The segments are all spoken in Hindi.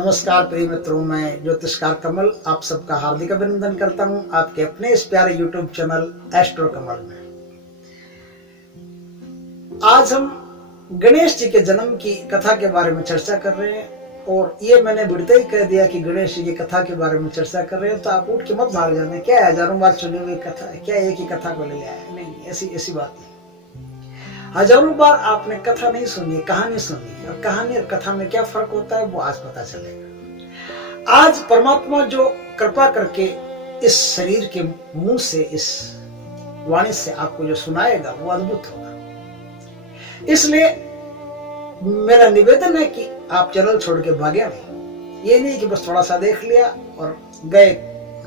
नमस्कार प्रिय मित्रों, मैं ज्योतिषकार कमल आप सबका हार्दिक अभिनंदन करता हूं आपके अपने इस प्यारे यूट्यूब चैनल एस्ट्रो कमल में। आज हम गणेश जी के जन्म की कथा के बारे में चर्चा कर रहे हैं। और ये मैंने बढ़ते ही कह दिया कि गणेश जी की कथा के बारे में चर्चा कर रहे हैं, तो आप उठ के मत भाग जाना। क्या है, हजारों बार सुनी हुई कथा है, क्या एक ही कथा को ले आया? नहीं, ऐसी बात नहीं। हजारों बार आपने कथा नहीं सुनी, कहानी सुनी, और कहानी और कथा में क्या फर्क होता है वो आज पता चलेगा। आज परमात्मा जो कृपा करके इस शरीर के मुंह से, इस वाणी से आपको जो सुनाएगा वो अद्भुत होगा। इसलिए मेरा निवेदन है कि आप चैनल छोड़ के भागे नहीं। ये नहीं कि बस थोड़ा सा देख लिया और गए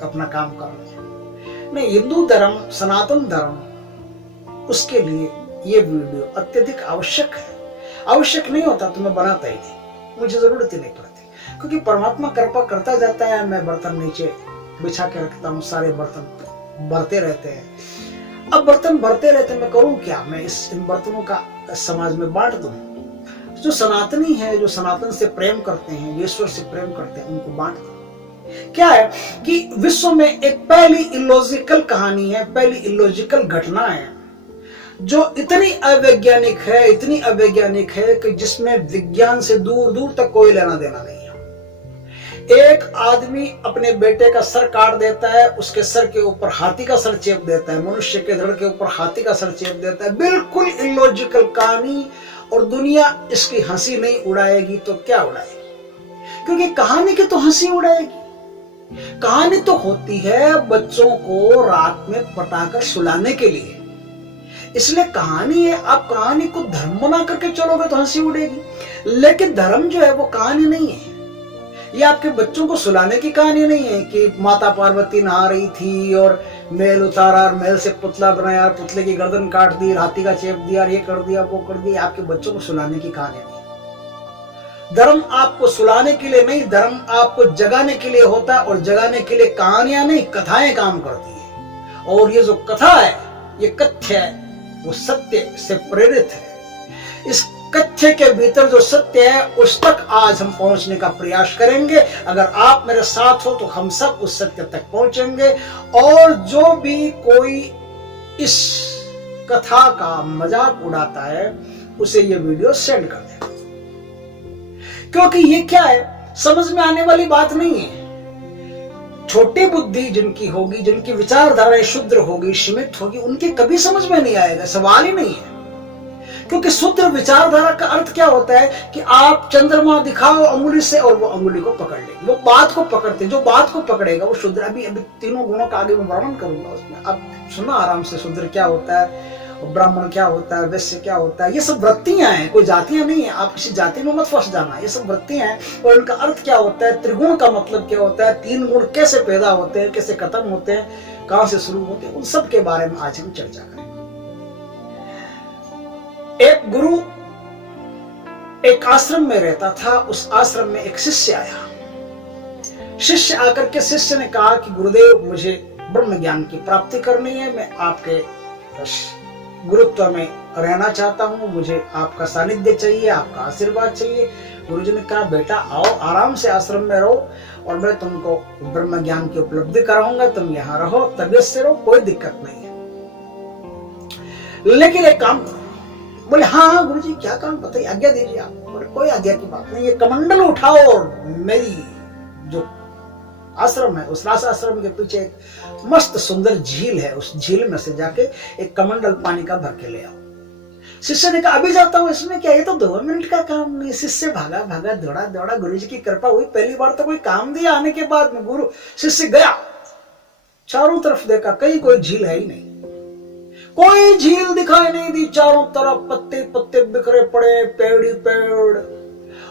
अपना काम कर लिया। नहीं, हिंदू धर्म, सनातन धर्म, उसके लिए ये वीडियो अत्यधिक आवश्यक है। आवश्यक नहीं होता तो मैं बनाता ही नहीं, मुझे जरूरत ही नहीं पड़ती, क्योंकि परमात्मा कृपा करता जाता है। मैं बर्तन नीचे बिछा के रखता हूँ, सारे बर्तन भरते रहते हैं। अब बर्तन भरते रहते मैं करूँ क्या? मैं इन बर्तनों का समाज में बांट दूं। जो सनातनी है, जो सनातन से प्रेम करते हैं, ईश्वर से प्रेम करते हैं, उनको बांट दो। क्या है कि विश्व में एक पहली इलॉजिकल कहानी है, पहली इलॉजिकल घटना है जो इतनी अवैज्ञानिक है, इतनी अवैज्ञानिक है कि जिसमें विज्ञान से दूर दूर तक कोई लेना देना नहीं है। एक आदमी अपने बेटे का सर काट देता है, उसके सर के ऊपर हाथी का सर चेप देता है, मनुष्य के धड़ के ऊपर हाथी का सर चेप देता है। बिल्कुल इलॉजिकल कहानी, और दुनिया इसकी हंसी नहीं उड़ाएगी तो क्या उड़ाएगी? क्योंकि कहानी की तो हंसी उड़ाएगी। कहानी तो होती है बच्चों को रात में पटाकर सुलाने के लिए, इसलिए कहानी है। आप कहानी को धर्म बना करके चलोगे तो हंसी उड़ेगी, लेकिन धर्म जो है वो कहानी नहीं है। ये आपके बच्चों को सुलाने की कहानी नहीं है कि माता पार्वती नहा रही थी और मेल उतारा और मेल से पुतला बनाया, पुतले की गर्दन काट दी, हाथी का चेप दिया, ये कर दिया, वो कर दिया। आपके बच्चों को सुलाने की कहानी नहीं। धर्म आपको सुलाने के लिए नहीं, धर्म आपको जगाने के लिए होता है, और जगाने के लिए कहानियां नहीं, कथाएं काम करती है। और ये जो कथा है, ये कथ्य है, वो सत्य से प्रेरित है। इस कथ्य के भीतर जो सत्य है उस तक आज हम पहुंचने का प्रयास करेंगे। अगर आप मेरे साथ हो तो हम सब उस सत्य तक पहुंचेंगे। और जो भी कोई इस कथा का मजाक उड़ाता है उसे ये वीडियो सेंड कर दे, क्योंकि ये क्या है, समझ में आने वाली बात नहीं है। छोटी बुद्धि जिनकी होगी, जिनकी विचारधाराएं शुद्र होगी, सीमित होगी, उनके कभी समझ में नहीं आएगा, सवाल ही नहीं है। क्योंकि शुद्र विचारधारा का अर्थ क्या होता है कि आप चंद्रमा दिखाओ अंगुली से और वो अंगुली को पकड़ लेंगे, वो बात को पकड़ते, जो बात को पकड़ेगा वो शुद्र। अभी तीनों गुणों का आगे मैं वर्णन करूंगा उसमें, अब सुना आराम से। शुद्र क्या होता है, ब्राह्मण क्या होता है, वैश्य क्या होता है, ये सब वृत्तियां हैं, कोई जातियां नहीं है। आप किसी जाति में मत फंस जाना, ये सब वृत्तियां हैं। और इनका अर्थ क्या होता है, त्रिगुण का मतलब क्या होता है, तीन गुण कैसे पैदा होते हैं, कैसे खत्म होते हैं, कहां से शुरू होते हैं, उन सब के बारे में आज हम चर्चा करेंगे। एक गुरु एक आश्रम में रहता था। उस आश्रम में एक शिष्य आया। शिष्य आकर के शिष्य ने कहा कि गुरुदेव, मुझे ब्रह्म ज्ञान की प्राप्ति करनी है, मैं आपके गुरुत्व में रहना चाहता हूं, मुझे आपका सानिध्य चाहिए, आपका आशीर्वाद चाहिए। गुरुजी ने कहा, बेटा आओ, आराम से आश्रम में रहो और मैं तुमको ब्रह्म ज्ञान की उपलब्धि कराऊंगा, तुम यहाँ रहो, तबीयत से रहो, कोई दिक्कत नहीं है, लेकिन एक काम करो। बोले हाँ गुरुजी, क्या काम बताइए, आज्ञा दीजिए आप। बोले कोई आज्ञा की बात नहीं, ये कमंडल उठाओ और मेरी जो आश्रम है उस रास आश्रम के पीछे एक मस्त सुंदर झील है, उस झील में से जाके एक कमंडल पानी का भर के ले आओ। शिष्य ने कहा अभी जाता हूं, इसमें क्या, ये तो 2 मिनट का काम नहीं। शिष्य भागा भागा, दौड़ा दौड़ा, गुरुजी की कृपा हुई, पहली बार तो कोई काम दिया। आने के बाद में गुरु शिष्य गया, चारों तरफ देखा, कहीं कोई झील है ही नहीं, कोई झील दिखाई नहीं दी। चारों तरफ पत्ते पत्ते बिखरे पड़े, पेड़ ही पेड़,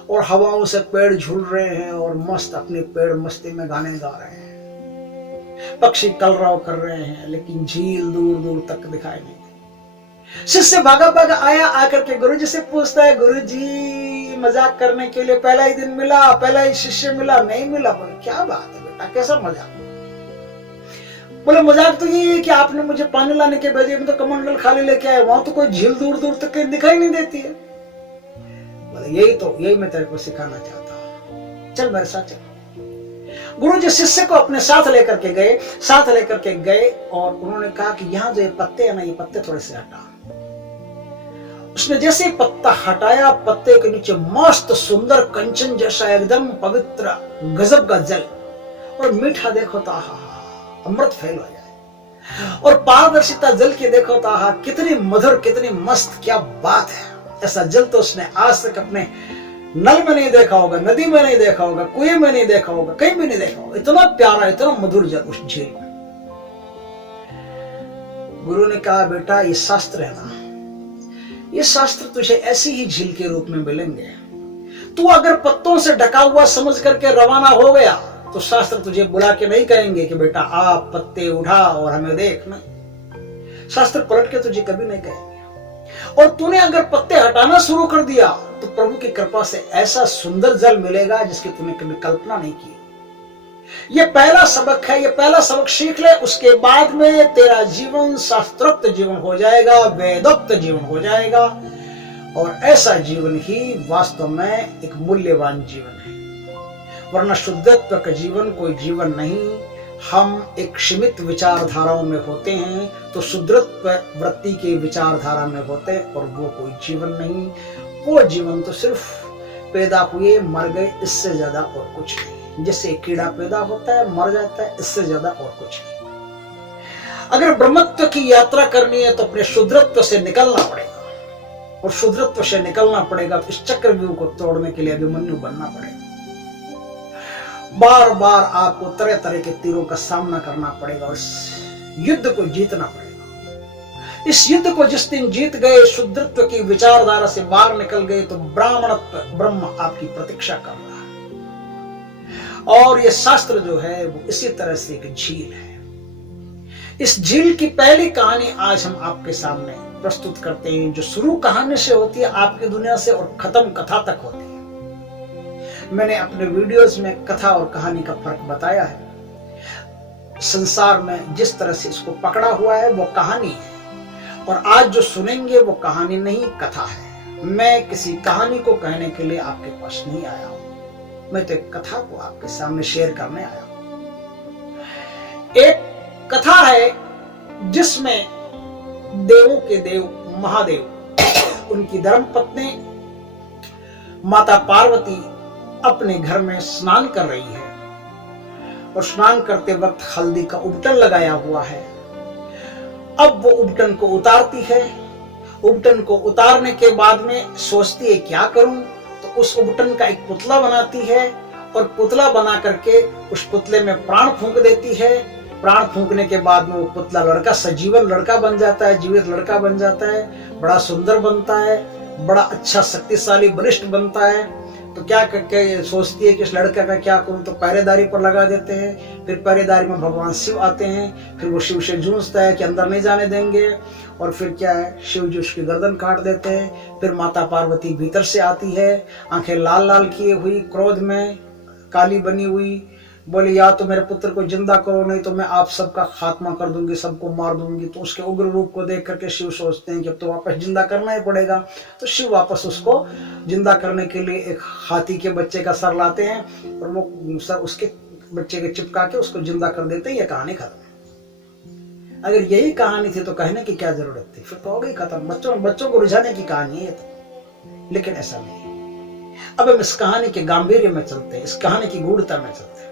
और हवाओं से पेड़ झूल रहे हैं और मस्त अपनी पेड़ मस्ती में गाने गा रहे हैं, पक्षी कलरव कर रहे हैं, लेकिन झील दूर दूर तक दिखाई नहीं दी। शिष्य भागा भागा आया, आकर के गुरुजी से पूछता है, गुरुजी मजाक करने के लिए पहला ही दिन मिला, पहला ही शिष्य मिला, नहीं मिला। बोले क्या बात है बेटा, कैसा मजाक? बोले मजाक तो ये है कि आपने मुझे पानी लाने के बजाय में तो कमंडल खाली लेके आए, वहां तो कोई झील दूर दूर तक दिखाई नहीं देती है। बोले यही मैं तेरे को सिखाना चाहता हूँ। चल मेरे साथ चल। गुरु जी शिष्य को अपने साथ लेकर के गए और उन्होंने कहा कि यहाँ जो ये पत्ते है ना, ये पत्ते थोड़े से हटा। उसने जैसे पत्ता हटाया, पत्ते के नीचे मस्त सुंदर कंचन जैसा एकदम पवित्र गजब का जल, और मीठा देखो तो अमृत फैल हो जाए, और पारदर्शिता जल की देखो तो कितनी मधुर, कितनी मस्त, क्या बात है। ऐसा जल तो उसने आज तक अपने नल में नहीं देखा होगा, नदी में नहीं देखा होगा, कुएं में नहीं देखा होगा, कहीं भी नहीं देखा होगा। इतना प्यारा, इतना मधुर जल उस झील में। गुरु ने कहा बेटा ये शास्त्र है ना, ये शास्त्र तुझे ऐसी ही झील के रूप में मिलेंगे। तू अगर पत्तों से ढका हुआ समझ करके रवाना हो गया तो शास्त्र तुझे बुला के नहीं कहेंगे कि बेटा आप पत्ते उठा और हमें देख। नहीं, शास्त्र पलट के तुझे कभी नहीं कहेंगे। और तूने अगर पत्ते हटाना शुरू कर दिया तो प्रभु की कृपा से ऐसा सुंदर जल मिलेगा जिसकी तूने कभी कल्पना नहीं की। ये पहला सबक है, ये पहला सबक सीख ले। उसके बाद में तेरा जीवन शास्त्रोक्त जीवन हो जाएगा, वेदोक्त जीवन हो जाएगा, और ऐसा जीवन ही वास्तव में एक मूल्यवान जीवन है। वरना शुद्धत्व का जीवन कोई जीवन नहीं। हम एक सीमित विचारधाराओं में होते हैं तो शुद्धत्व वृत्ति के विचारधारा में होते हैं, और वो कोई जीवन नहीं। वो जीवन तो सिर्फ पैदा हुए मर गए, इससे ज्यादा और कुछ नहीं। जैसे कीड़ा पैदा होता है मर जाता है, इससे ज्यादा और कुछ नहीं। अगर ब्रह्मत्व की यात्रा करनी है तो अपने शुद्धत्व से निकलना पड़ेगा, और शुद्धत्व से निकलना पड़ेगा तो इस चक्रव्यूह को तोड़ने के लिए अभिमन्यु बनना पड़ेगा। बार बार आपको तरह तरह के तीरों का सामना करना पड़ेगा, और इस युद्ध को जीतना पड़ेगा। इस युद्ध को जिस दिन जीत गए, शुद्धत्व की विचारधारा से बाहर निकल गए, तो ब्राह्मणत्व ब्रह्म आपकी प्रतीक्षा कर रहा है। और यह शास्त्र जो है वो इसी तरह से एक झील है। इस झील की पहली कहानी आज हम आपके सामने प्रस्तुत करते हैं, जो शुरू कहानी से होती है आपकी दुनिया से और खत्म कथा तक होती है। मैंने अपने वीडियोस में कथा और कहानी का फर्क बताया है। संसार में जिस तरह से इसको पकड़ा हुआ है वो कहानी है, और आज जो सुनेंगे वो कहानी नहीं कथा है। मैं किसी कहानी को कहने के लिए आपके पास नहीं आया हूं, मैं तो एक कथा को आपके सामने शेयर करने आया हूं। एक कथा है जिसमें देवों के देव महादेव, उनकी धर्मपत्नी माता पार्वती अपने घर में स्नान कर रही है, और स्नान करते वक्त हल्दी का उबटन लगाया हुआ है। अब वो उबटन को उतारती है। उबटन को उतारने के बाद में सोचती है क्या करूं, तो उस उबटन का एक पुतला बनाती है, और पुतला बना करके उस पुतले में प्राण फूंक देती है। प्राण फूंकने के बाद में वो पुतला लड़का सजीवन लड़का बन जाता है, जीवित लड़का बन जाता है, बड़ा सुंदर बनता है, बड़ा अच्छा शक्तिशाली बलिष्ठ बनता है। तो क्या करके सोचती है कि इस लड़के का क्या करूं, तो पहरेदारी पर लगा देते हैं। फिर पहरेदारी में भगवान शिव आते हैं, फिर वो शिव से जूझता है कि अंदर नहीं जाने देंगे, और फिर क्या है शिव जी उसकी गर्दन काट देते हैं। फिर माता पार्वती भीतर से आती है, आंखें लाल लाल किए हुई, क्रोध में काली बनी हुई, बोले या तो मेरे पुत्र को जिंदा करो, नहीं तो मैं आप सबका खात्मा कर दूंगी, सबको मार दूंगी। तो उसके उग्र रूप को देख करके शिव सोचते हैं कि अब तो वापस जिंदा करना ही पड़ेगा। तो शिव वापस उसको जिंदा करने के लिए एक हाथी के बच्चे का सर लाते हैं, और वो सर उसके बच्चे के चिपका के उसको जिंदा कर देते हैं। यह कहानी खत्म। अगर यही कहानी थी तो कहने की क्या जरूरत थी, फिर तो हो गई खत्म। बच्चों को रुझाने की कहानी है तो, लेकिन ऐसा नहीं। अब हम इस कहानी के गांभीर्य में चलते हैं, इस कहानी की गूढ़ता में चलते हैं।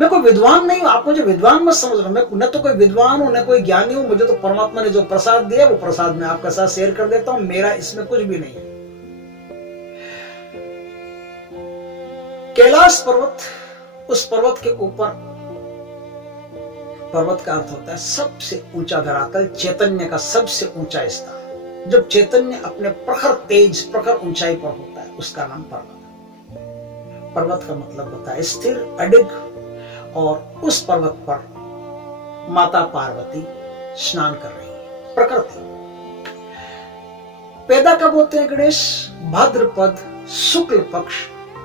मैं कोई विद्वान नहीं हूं, आप मुझे विद्वान मत समझ रहे। मैं न तो कोई विद्वान हूं न कोई ज्ञानी हूं। मुझे तो परमात्मा ने जो प्रसाद दिया वो प्रसाद मैं आपके साथ शेयर कर देता हूं। मेरा इसमें कुछ भी नहीं है। कैलाश पर्वत, उस पर्वत के ऊपर, पर्वत का अर्थ होता है सबसे ऊंचा धरातल, चैतन्य का सबसे ऊंचा स्थान। जब चैतन्य अपने प्रखर तेज, प्रखर ऊंचाई पर होता है, उसका नाम पर्वत है। पर्वत का मतलब होता है स्थिर, अडिग। और उस पर्वत पर माता पार्वती स्नान कर रही है। प्रकृति पैदा कब होते हैं गणेश? भाद्रपद शुक्ल पक्ष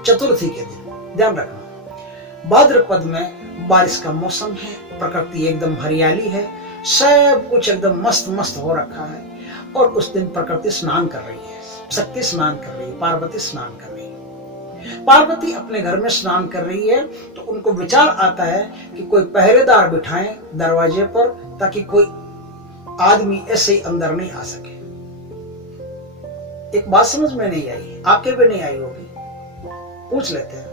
चतुर्थी के दिन। ध्यान रखना, भाद्रपद में बारिश का मौसम है, प्रकृति एकदम हरियाली है, सब कुछ एकदम मस्त मस्त हो रखा है, और उस दिन प्रकृति स्नान कर रही है, शक्ति स्नान कर रही है, पार्वती स्नान कर रही है। पार्वती अपने घर में स्नान कर रही है तो उनको विचार आता है कि कोई पहरेदार बिठाएं दरवाजे पर, ताकि कोई आदमी ऐसे ही अंदर नहीं आ सके। एक बात समझ में नहीं आई, आपके भी नहीं आई होगी, पूछ लेते हैं।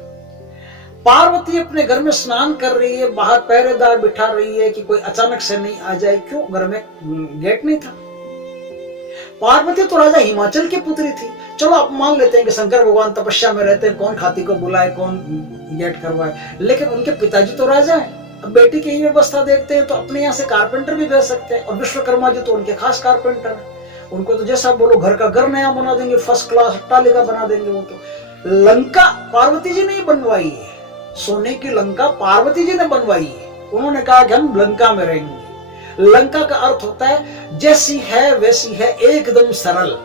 पार्वती अपने घर में स्नान कर रही है, बाहर पहरेदार बिठा रही है कि कोई अचानक से नहीं आ जाए। क्यों? घर में गेट नहीं था। पार्वती तो राजा हिमाचल की पुत्री थी। चलो आप मान लेते हैं कि शंकर भगवान तपस्या में रहते हैं, कौन खाती को बुलाए, कौन गेट करवाए, लेकिन उनके पिताजी तो राजा हैं। अब बेटी की ही व्यवस्था देखते हैं तो अपने यहाँ से कारपेंटर भी भेज सकते हैं, और विश्वकर्मा जी तो उनके खास कारपेंटर हैं। उनको तो जैसा बोलो घर का घर नया बना देंगे, फर्स्ट क्लास अट्टालिका बना देंगे। वो तो लंका पार्वती जी ने बनवाई है, सोने की लंका पार्वती जी ने बनवाई है। उन्होंने कहा कि हम लंका में रहेंगे। लंका का अर्थ होता है जैसी है वैसी है, एकदम सरल,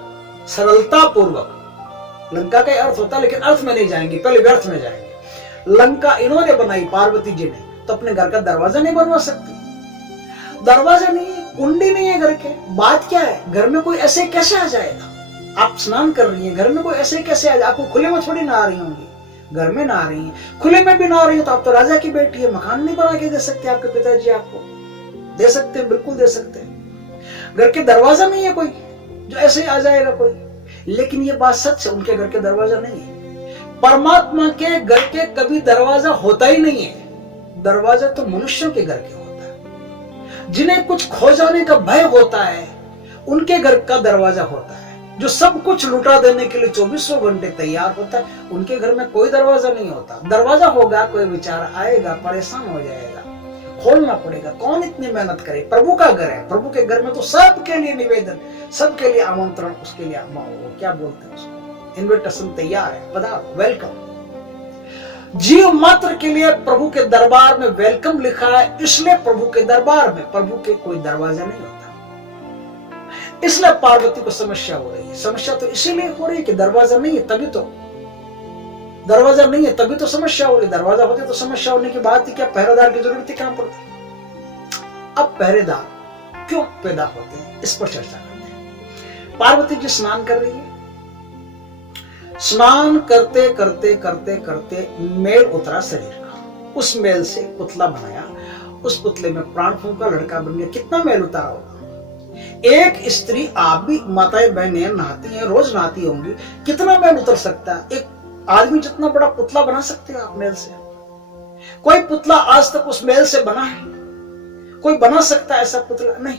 सरलता पूर्वक। लंका का अर्थ होता है, लेकिन अर्थ में नहीं जाएंगे, पहले व्यर्थ में जाएंगे। लंका इन्होंने बनाई पार्वती जी ने, तो अपने घर का दरवाजा नहीं बनवा सकती। दरवाजा नहीं है, कुंडी नहीं है घर के, बात क्या है? घर में कोई ऐसे कैसे आ जाएगा? आप स्नान कर रही हैं, घर में कोई ऐसे कैसे आ जाए? आपको खुले में थोड़ी ना आ रही होंगी, घर में ना आ रही हैं, खुले में भी ना आ रही है तो आप तो राजा की बेटी है। मकान नहीं बना के दे सकते आपके पिताजी? आपको दे सकते हैं, बिल्कुल दे सकते हैं। घर के दरवाजा नहीं है कोई जो ऐसे ही आ जाएगा कोई। लेकिन ये बात सच है, उनके घर के दरवाजा नहीं है। परमात्मा के घर के कभी दरवाजा होता ही नहीं है। दरवाजा तो मनुष्यों के घर के होता है। जिन्हें कुछ खो जाने का भय होता है, उनके घर का दरवाजा होता है। जो सब कुछ लुटा देने के लिए 24 घंटे तैयार होता है, उनके घर में कोई दरवाजा नहीं होता। दरवाजा होगा, कोई विचार आएगा, परेशान हो जाएगा, खोलना पड़ेगा। कौन इतनी मेहनत करे? प्रभु का घर है, प्रभु के घर में तो सबके लिए निवेदन, सबके लिए आमंत्रण, उसके लिए क्या बोलते हैं उसको, इन्विटेशन तैयार है, पधारो, वेलकम। जीव मात्र के लिए प्रभु के दरबार में वेलकम लिखा है, इसलिए प्रभु के दरबार में प्रभु के कोई दरवाजा नहीं होता। इसलिए पार्वती को समस्या हो रही है। समस्या तो इसीलिए हो रही है कि दरवाजा नहीं है, तभी तो दरवाजा नहीं है, तभी तो समस्या हो रही। दरवाजा होते तो समस्या होने की बात ही क्या, पहरेदार की जरूरत ही कहां पड़ती। अब पहरेदार क्यों पैदा होते हैं, इस पर चर्चा करते हैं। पार्वती जी स्नान कर रही है। स्नान करते करते करते करते मेल उतरा शरीर का, उस मेल से पुतला बनाया, उस पुतले में प्राण फूंका, लड़का बन गया। कितना मेल उतारा होगा? एक स्त्री, आप भी माताएं बहनें नहाती हैं, रोज नहाती होंगी, कितना मेल उतर सकता है? एक आदमी जितना बड़ा पुतला बना सकते हो आप मेल से? कोई पुतला आज तक उस मेल से बना है? कोई बना सकता है ऐसा पुतला? नहीं,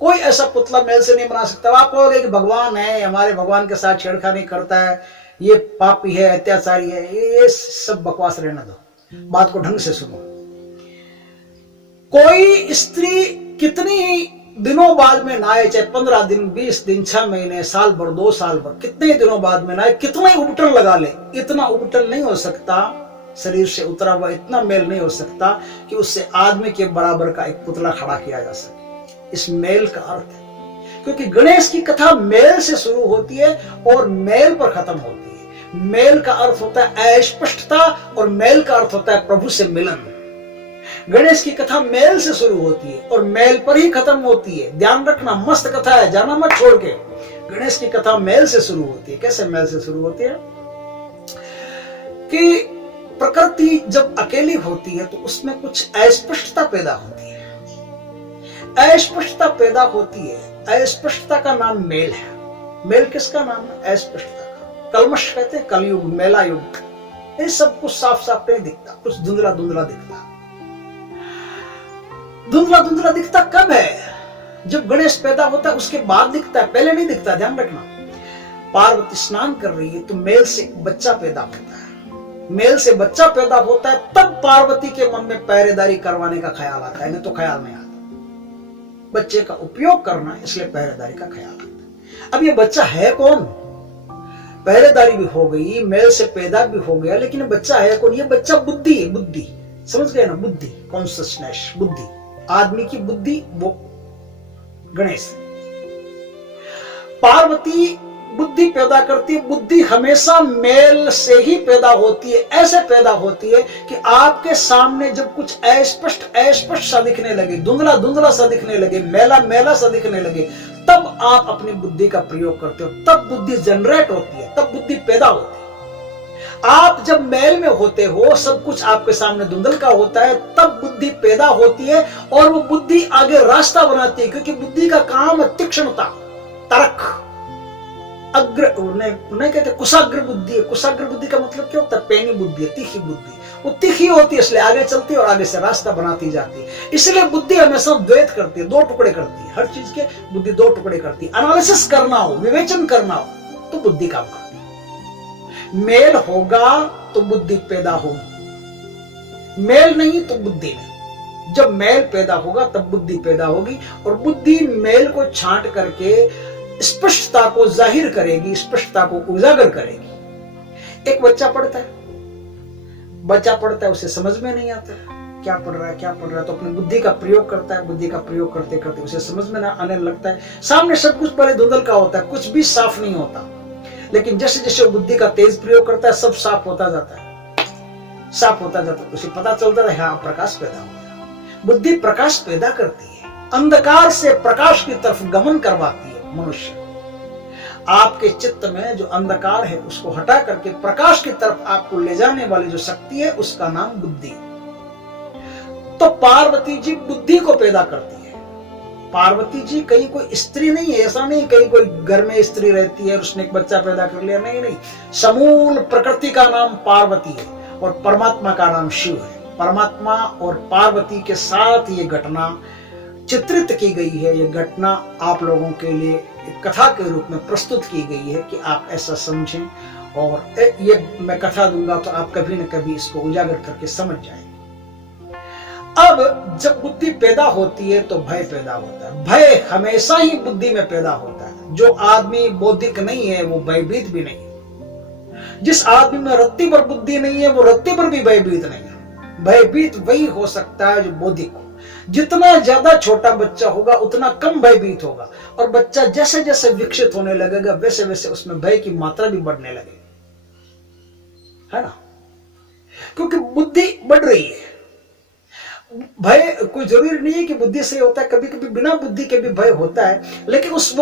कोई ऐसा पुतला मेल से नहीं बना सकता। आप कहोगे कि भगवान है, हमारे भगवान के साथ छेड़खानी करता है, ये पापी है, अत्याचारी है, ये सब बकवास रहने दो, बात को ढंग से सुनो। कोई स्त्री कितनी दिनों बाद में नहाए, चाहे 15 दिन, 20 दिन, 6 महीने, साल भर, 2 साल भर, कितने दिनों बाद में नहाए, कितना ही उपटन लगा ले, इतना उपटन नहीं हो सकता, शरीर से उतरा हुआ इतना मेल नहीं हो सकता कि उससे आदमी के बराबर का एक पुतला खड़ा किया जा सके। इस मेल का अर्थ है, क्योंकि गणेश की कथा मेल से शुरू होती है और मेल पर खत्म होती है। मेल का अर्थ होता है अस्पष्टता, और मेल का अर्थ होता है प्रभु से मिलन। गणेश की कथा मेल से शुरू होती है और मेल पर ही खत्म होती है। ध्यान रखना, मस्त कथा है, जाना मत छोड़ के। गणेश की कथा मेल से शुरू होती है। कैसे मेल से शुरू होती है? कि प्रकृति जब अकेली होती है तो उसमें कुछ अस्पष्टता पैदा होती है। अस्पष्टता पैदा होती है, अस्पष्टता का नाम मेल है। मेल किसका नाम है? अस्पष्टता का। कलमश कहते हैं, कलयुग, मेला युग। ये सब कुछ साफ साफ नहीं दिखता, कुछ धुंधला धुंधला दिखता। धुंधला धुंधला दिखता कब है? जब गणेश पैदा होता है उसके बाद दिखता है, पहले नहीं दिखता। ध्यान रखना। पार्वती स्नान कर रही है तो मेल से बच्चा पैदा होता है। मेल से बच्चा पैदा होता है, तब पार्वती के मन में पहरेदारी करवाने का ख्याल आता है, नहीं तो ख्याल नहीं आता। बच्चे का उपयोग करना, इसलिए पहरेदारी का ख्याल आता है। अब ये बच्चा है कौन? पहरेदारी भी हो गई, मेल से पैदा भी हो गया, लेकिन बच्चा है कौन? ये बच्चा बुद्धि है। बुद्धि समझ गए ना? बुद्धि, कॉन्शियसनेस, बुद्धि, आदमी की बुद्धि, वो गणेश। पार्वती बुद्धि पैदा करती है। बुद्धि हमेशा मेल से ही पैदा होती है। ऐसे पैदा होती है कि आपके सामने जब कुछ अस्पष्ट अस्पष्ट सा दिखने लगे, धुंधला धुंधला सा दिखने लगे, मेला मेला सा दिखने लगे, तब आप अपनी बुद्धि का प्रयोग करते हो, तब बुद्धि जनरेट होती है, तब बुद्धि पैदा होती है। आप जब मैल में होते हो, सब कुछ आपके सामने धुंधल का होता है, तब बुद्धि पैदा होती है और वो बुद्धि आगे रास्ता बनाती है, क्योंकि बुद्धि का काम है तीक्ष्णता, तर्क, अग्र, उन्हें कहते कुशाग्र बुद्धि है। कुशाग्र बुद्धि का मतलब क्या होता है? पैनी बुद्धि है, तीखी बुद्धि। वो तीखी होती है इसलिए आगे चलती है और आगे से रास्ता बनाती जाती है। इसलिए बुद्धि हमेशा द्वैत करती है, दो टुकड़े करती है। हर चीज के बुद्धि दो टुकड़े करती है। एनालिसिस करना हो, विवेचन करना हो तो बुद्धि काम करती है। मेल होगा तो बुद्धि पैदा होगी, मेल नहीं तो बुद्धि नहीं। जब मेल पैदा होगा तब बुद्धि पैदा होगी और बुद्धि मेल को छांट करके स्पष्टता को जाहिर करेगी, स्पष्टता को उजागर करेगी। एक बच्चा पढ़ता है, उसे समझ में नहीं आता क्या पढ़ रहा है, तो अपनी बुद्धि का प्रयोग करता है। बुद्धि का प्रयोग करते करते उसे समझ में ना आने लगता है। सामने सब कुछ पहले धुंधल का होता है, कुछ भी साफ नहीं होता, लेकिन जैसे जैसे वो बुद्धि का तेज प्रयोग करता है सब साफ होता जाता है, उसे पता चलता है हाँ प्रकाश पैदा हो गया। बुद्धि प्रकाश पैदा करती है, अंधकार से प्रकाश की तरफ गमन करवाती है मनुष्य। आपके चित्त में जो अंधकार है उसको हटा करके प्रकाश की तरफ आपको ले जाने वाली जो शक्ति है उसका नाम बुद्धि। तो पार्वती जी बुद्धि को पैदा करती है। पार्वती जी कहीं कोई स्त्री नहीं है, ऐसा नहीं कहीं कोई घर में स्त्री रहती है और उसने एक बच्चा पैदा कर लिया, नहीं। समूल प्रकृति का नाम पार्वती है और परमात्मा का नाम शिव है। परमात्मा और पार्वती के साथ ये घटना चित्रित की गई है। ये घटना आप लोगों के लिए एक कथा के रूप में प्रस्तुत की गई है कि आप ऐसा समझें और ये मैं कथा दूंगा तो आप कभी न कभी इसको उजागर करके समझ जाएंगे। अब जब बुद्धि पैदा होती है तो भय पैदा होता है। भय हमेशा ही बुद्धि में पैदा होता है। जो आदमी बौद्धिक नहीं है वो भयभीत भी नहीं है। जिस आदमी में रत्ती पर बुद्धि नहीं है वो रत्ती पर भी भयभीत नहीं है। भयभीत वही हो सकता है जो बौद्धिक हो। जितना ज्यादा छोटा बच्चा होगा उतना कम भयभीत होगा और बच्चा जैसे जैसे विकसित होने लगेगा वैसे वैसे उसमें भय की मात्रा भी बढ़ने लगेगी, है ना? क्योंकि बुद्धि बढ़ रही है। भय कोई जरूरी नहीं है कि बुद्धि से होता है, कभी कभी बिना बुद्धि के भी भय होता है, लेकिन उस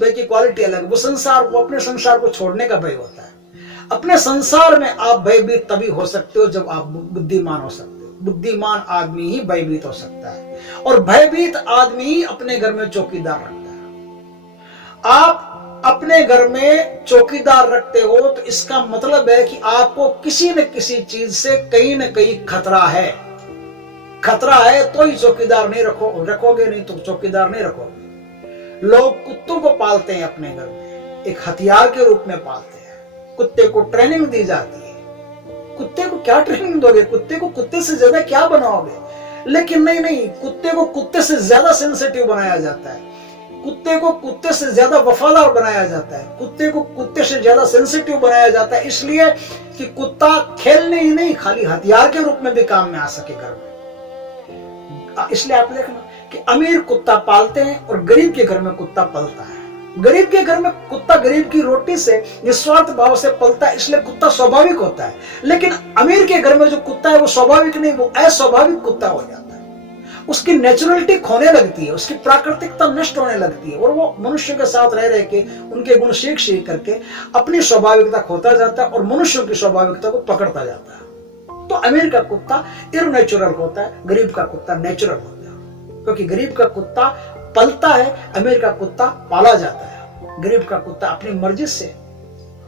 भय की क्वालिटी अलग है। वो संसार को, अपने संसार को छोड़ने का भय होता है। अपने संसार में आप भयभीत तभी हो सकते हो जब आप बुद्धिमान हो सकते हो। बुद्धिमान आदमी ही भयभीत हो सकता है और भयभीत आदमी ही अपने घर में चौकीदार रखता है। आप अपने घर में चौकीदार रखते हो तो इसका मतलब है कि आपको किसी न किसी चीज से कहीं न कहीं खतरा है। खतरा है तो ही चौकीदार नहीं रखोगे, नहीं तो चौकीदार नहीं रखोगे। लोग कुत्तों को पालते हैं अपने घर में, एक हथियार के रूप में पालते हैं। कुत्ते को ट्रेनिंग दी जाती है। कुत्ते को क्या ट्रेनिंग दोगे? कुत्ते को कुत्ते से ज्यादा क्या बनाओगे? लेकिन नहीं, कुत्ते को कुत्ते से ज्यादा सेंसिटिव बनाया जाता है। कुत्ते को कुत्ते से ज्यादा वफादार बनाया जाता है। कुत्ते को कुत्ते से ज्यादा सेंसिटिव बनाया जाता है, इसलिए कि कुत्ता खेलने ही नहीं खाली हथियार के रूप में भी काम में आ सके घर में। इसलिए आप देखना कि अमीर कुत्ता पालते हैं और गरीब के घर में कुत्ता पलता है। गरीब के घर में कुत्ता गरीब की रोटी से निस्वार्थ भाव से पलता है, इसलिए कुत्ता स्वाभाविक होता है। लेकिन अमीर के घर में जो कुत्ता है वो स्वाभाविक नहीं, वो अस्वाभाविक कुत्ता हो जाता है। उसकी नेचुरलिटी खोने लगती है, उसकी प्राकृतिकता नष्ट होने लगती है और वो मनुष्य के साथ रह रह के उनके गुण सीख करके अपनी स्वाभाविकता खोता जाता है और मनुष्यों की स्वाभाविकता को पकड़ता जाता है। तो अमीर का कुत्ता इरनेचुरल होता है, गरीब का कुत्ता नेचुरल होता है। क्योंकि गरीब का कुत्ता पलता है, अमीर का कुत्ता पाला जाता है। गरीब का कुत्ता अपनी मर्जी से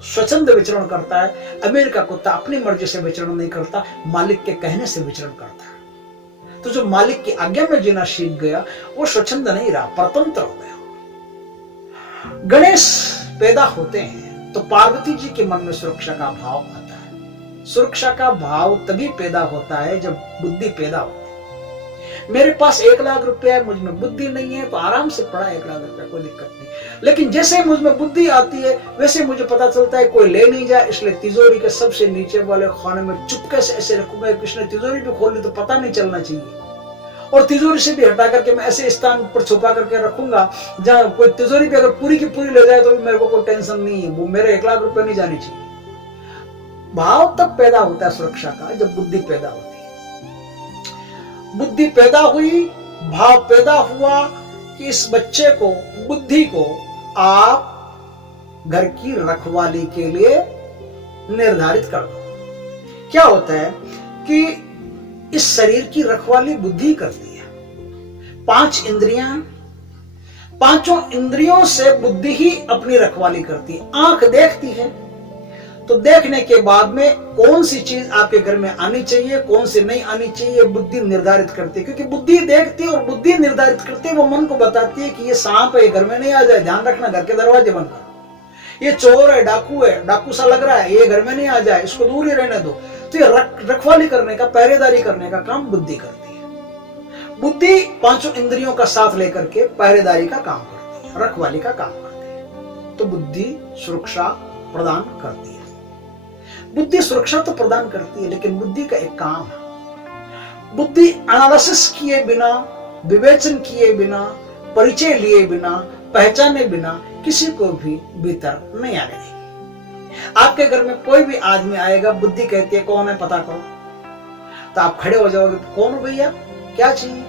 स्वच्छंद विचरण करता है, अमीर का कुत्ता अपनी मर्जी से विचरण नहीं करता, मालिक के कहने से विचरण करता है। तो जो मालिक की आज्ञा में जीना सीख गया वो स्वच्छंद नहीं रहा, परतंत्र हो गया। गणेश पैदा होते हैं तो पार्वती जी के मन में सुरक्षा का भाव आता है। सुरक्षा का भाव तभी पैदा होता है जब बुद्धि पैदा होती है। मेरे पास 1 लाख रुपया है, मुझ में बुद्धि नहीं है तो आराम से पड़ा 1 लाख रुपया, कोई दिक्कत नहीं। लेकिन जैसे मुझ में बुद्धि आती है वैसे मुझे पता चलता है कोई ले नहीं जाए, इसलिए तिजोरी के सबसे नीचे वाले खाने में चुपके से ऐसे रखूंगा। किसने तिजोरी भी खोल ली तो पता नहीं चलना चाहिए, और तिजोरी से भी हटा करके मैं ऐसे स्थान पर छुपा करके रखूंगा जहां कोई तिजोरी भी अगर पूरी की पूरी ले जाए तो भी मेरे को कोई टेंशन नहीं है, वो मेरे 1 लाख रुपए नहीं जानी चाहिए। भाव तब पैदा होता है सुरक्षा का जब बुद्धि पैदा होती है। बुद्धि पैदा हुई, भाव पैदा हुआ कि इस बच्चे को, बुद्धि को आप घर की रखवाली के लिए निर्धारित कर दो। क्या होता है कि इस शरीर की रखवाली बुद्धि करती है। 5 इंद्रियां, पांचों इंद्रियों से बुद्धि ही अपनी रखवाली करती है। आंख देखती है तो देखने के बाद में कौन सी चीज आपके घर में आनी चाहिए, कौन सी नहीं आनी चाहिए, बुद्धि निर्धारित करती है। क्योंकि बुद्धि देखती है और बुद्धि निर्धारित करती है, वो मन को बताती है कि ये सांप है, ये घर में नहीं आ जाए, ध्यान रखना, घर के दरवाजे बंद करो। ये चोर है, डाकू सा लग रहा है, ये घर में नहीं आ जाए, इसको दूर ही रहने दो। तो ये रखवाली करने का, पहरेदारी करने का काम बुद्धि करती है। बुद्धि 5 इंद्रियों का साथ लेकर के पहरेदारी का काम करती है, रखवाली का काम करती है। तो बुद्धि सुरक्षा प्रदान करती है। बुद्धि सुरक्षा तो प्रदान करती है, लेकिन बुद्धि का एक काम है, बुद्धि एनालिसिस किए बिना, विवेचन किए बिना, परिचय लिए बिना, पहचाने बिना किसी को भी भीतर नहीं आने देगी। आपके घर में कोई भी आदमी आएगा, बुद्धि कहती है कौन है पता करो, तो आप खड़े हो जाओगे, कौन भैया, क्या चाहिए?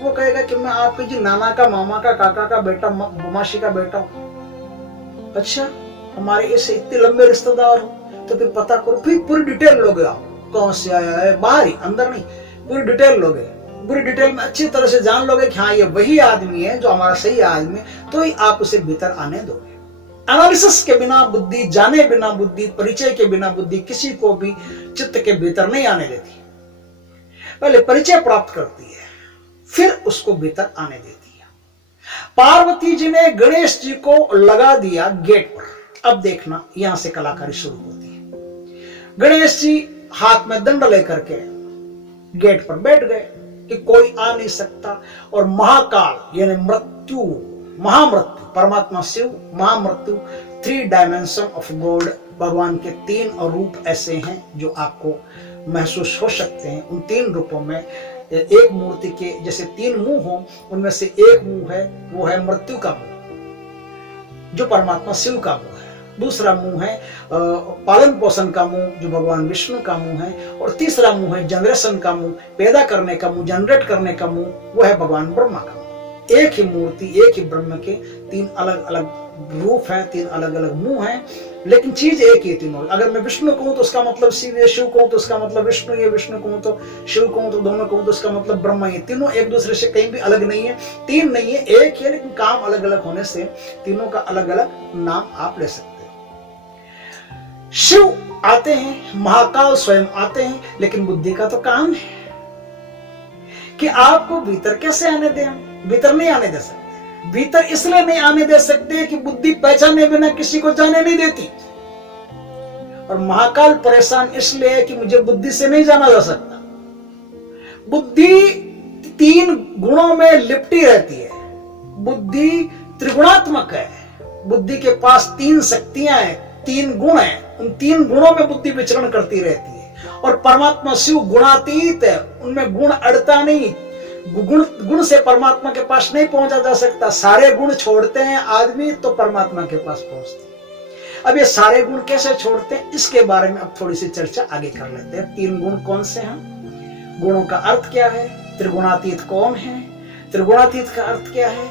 वो कहेगा कि मैं आपके जी नाना का, मामा का, काका का बेटा, मासी का बेटा हूं। अच्छा, हमारे इससे इतने लंबे रिश्तेदार हो, तो फिर पता करो, फिर पूरी डिटेल लोगे आप, कौन से आया है, बाहर ही, अंदर नहीं, पूरी डिटेल लोगे। पूरी डिटेल में अच्छी तरह से जान लोगे कि हाँ ये वही आदमी है जो हमारा सही आदमी, तो ही आप उसे भीतर आने दोगे। एनालिसिस के बिना बुद्धि, जाने बिना बुद्धि, परिचय के बिना बुद्धि किसी को भी चित्त के भीतर नहीं आने देती। पहले परिचय प्राप्त करती है, फिर उसको भीतर आने देती है। पार्वती जी ने गणेश जी को लगा दिया गेट पर। अब देखना, यहां से कलाकारी शुरू होती है। गणेश जी हाथ में दंड लेकर के गेट पर बैठ गए कि कोई आ नहीं सकता। और महाकाल यानी मृत्यु, महामृत्यु, परमात्मा शिव, महामृत्यु, 3 डायमेंशन ऑफ गॉड, भगवान के 3 रूप ऐसे हैं जो आपको महसूस हो सकते हैं। उन 3 रूपों में एक मूर्ति के जैसे 3 मुंह हो, उनमें से एक मुंह है, वो है मृत्यु का मुंह जो परमात्मा शिव का मुंह है। दूसरा मुंह है पालन पोषण का मुंह जो भगवान विष्णु का मुंह है। और तीसरा मुंह है जनरेशन का मुंह, पैदा करने का मुंह, जनरेट करने का मुंह, वो है भगवान ब्रह्मा का मुंह। एक ही मूर्ति, एक ही ब्रह्म के 3 अलग अलग रूप हैं, 3 अलग अलग मुंह हैं, लेकिन चीज एक ही तीनों। अगर मैं विष्णु कहूं तो उसका मतलब शिव है, शिव कहूं तो उसका मतलब विष्णु है, विष्णु कहूं तो शिव कहूं तो दोनों कहूं तो उसका मतलब ब्रह्मा है। तीनों एक दूसरे से कहीं भी अलग नहीं है, 3 नहीं है, एक है, लेकिन काम अलग अलग होने से तीनों का अलग अलग नाम आप ले सकते हैं। शिव आते हैं, महाकाल स्वयं आते हैं, लेकिन बुद्धि का तो काम है कि आपको भीतर कैसे आने दें। भीतर नहीं आने दे सकते। भीतर इसलिए नहीं आने दे सकते कि बुद्धि पहचाने बिना किसी को जाने नहीं देती। और महाकाल परेशान इसलिए है कि मुझे बुद्धि से नहीं जाना जा सकता। बुद्धि 3 गुणों में लिपटी रहती है। बुद्धि त्रिगुणात्मक है। बुद्धि के पास 3 शक्तियां हैं, 3 गुण हैं। उन 3 गुणों में बुद्धि विचरण करती रहती है। और परमात्मा शिव गुणातीत है, उनमें गुण अड़ता नहीं। गुण से परमात्मा के पास नहीं पहुंचा जा सकता। सारे गुण छोड़ते हैं आदमी तो परमात्मा के पास पहुंचते हैं। अब ये सारे गुण कैसे छोड़ते हैं, इसके बारे में अब थोड़ी सी चर्चा आगे कर लेते हैं। 3 गुण कौन से हैं, गुणों का अर्थ क्या है, त्रिगुणातीत कौन है, त्रिगुणातीत का अर्थ क्या है,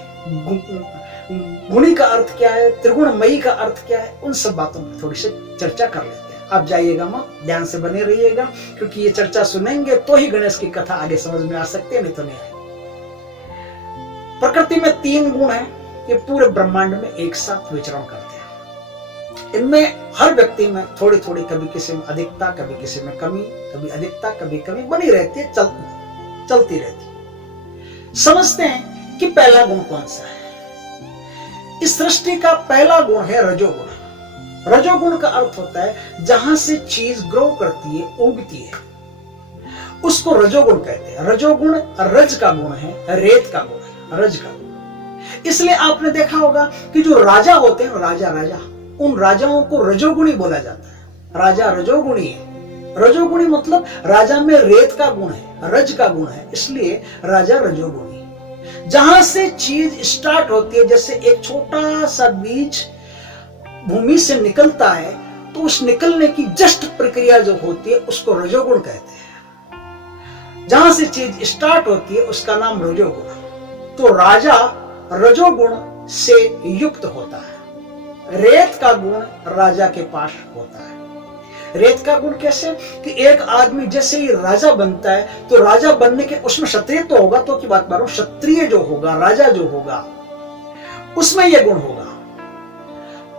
गुणी का अर्थ क्या है, त्रिगुणमयी का अर्थ क्या है, उन सब बातों पर थोड़ी सी चर्चा कर लेते हैं। आप जाइएगा मत, ध्यान से बने रहिएगा, क्योंकि ये चर्चा सुनेंगे तो ही गणेश की कथा आगे समझ में आ सकती है, नहीं तो नहीं आए। प्रकृति में 3 गुण हैं, ये पूरे ब्रह्मांड में एक साथ विचरण करते हैं। इनमें हर व्यक्ति में थोड़ी थोड़ी, कभी किसी में अधिकता, कभी किसी में कमी, कभी अधिकता कभी कमी बनी रहती है, चलती रहती है। समझते हैं कि पहला गुण कौन सा है। इस सृष्टि का पहला गुण है रजोगुण। रजोगुण का अर्थ होता है जहां से चीज ग्रो करती है, उगती है, उसको रजोगुण कहते हैं। रजोगुण रज का गुण है, रेत का गुण है, रज का गुण। इसलिए आपने देखा होगा कि जो राजा होते हैं, राजा उन राजाओं को रजोगुणी बोला जाता है। राजा रजोगुणी है। रजोगुणी मतलब राजा में रेत का गुण है, रज का गुण है, इसलिए राजा रजोगुणी। जहां से चीज स्टार्ट होती है, जैसे एक छोटा सा बीज भूमि से निकलता है, तो उस निकलने की जस्ट प्रक्रिया जो होती है उसको रजोगुण कहते हैं। जहां से चीज स्टार्ट होती है उसका नाम रजोगुण। तो राजा रजोगुण से युक्त होता है, रेत का गुण राजा के पास होता है। रेत का गुण कैसे कि एक आदमी जैसे ही राजा बनता है तो राजा बनने के उसमें क्षत्रिय तो होगा, तो की बात कर रहा हूं, क्षत्रिय जो होगा, राजा जो होगा, उसमें यह गुण होगा।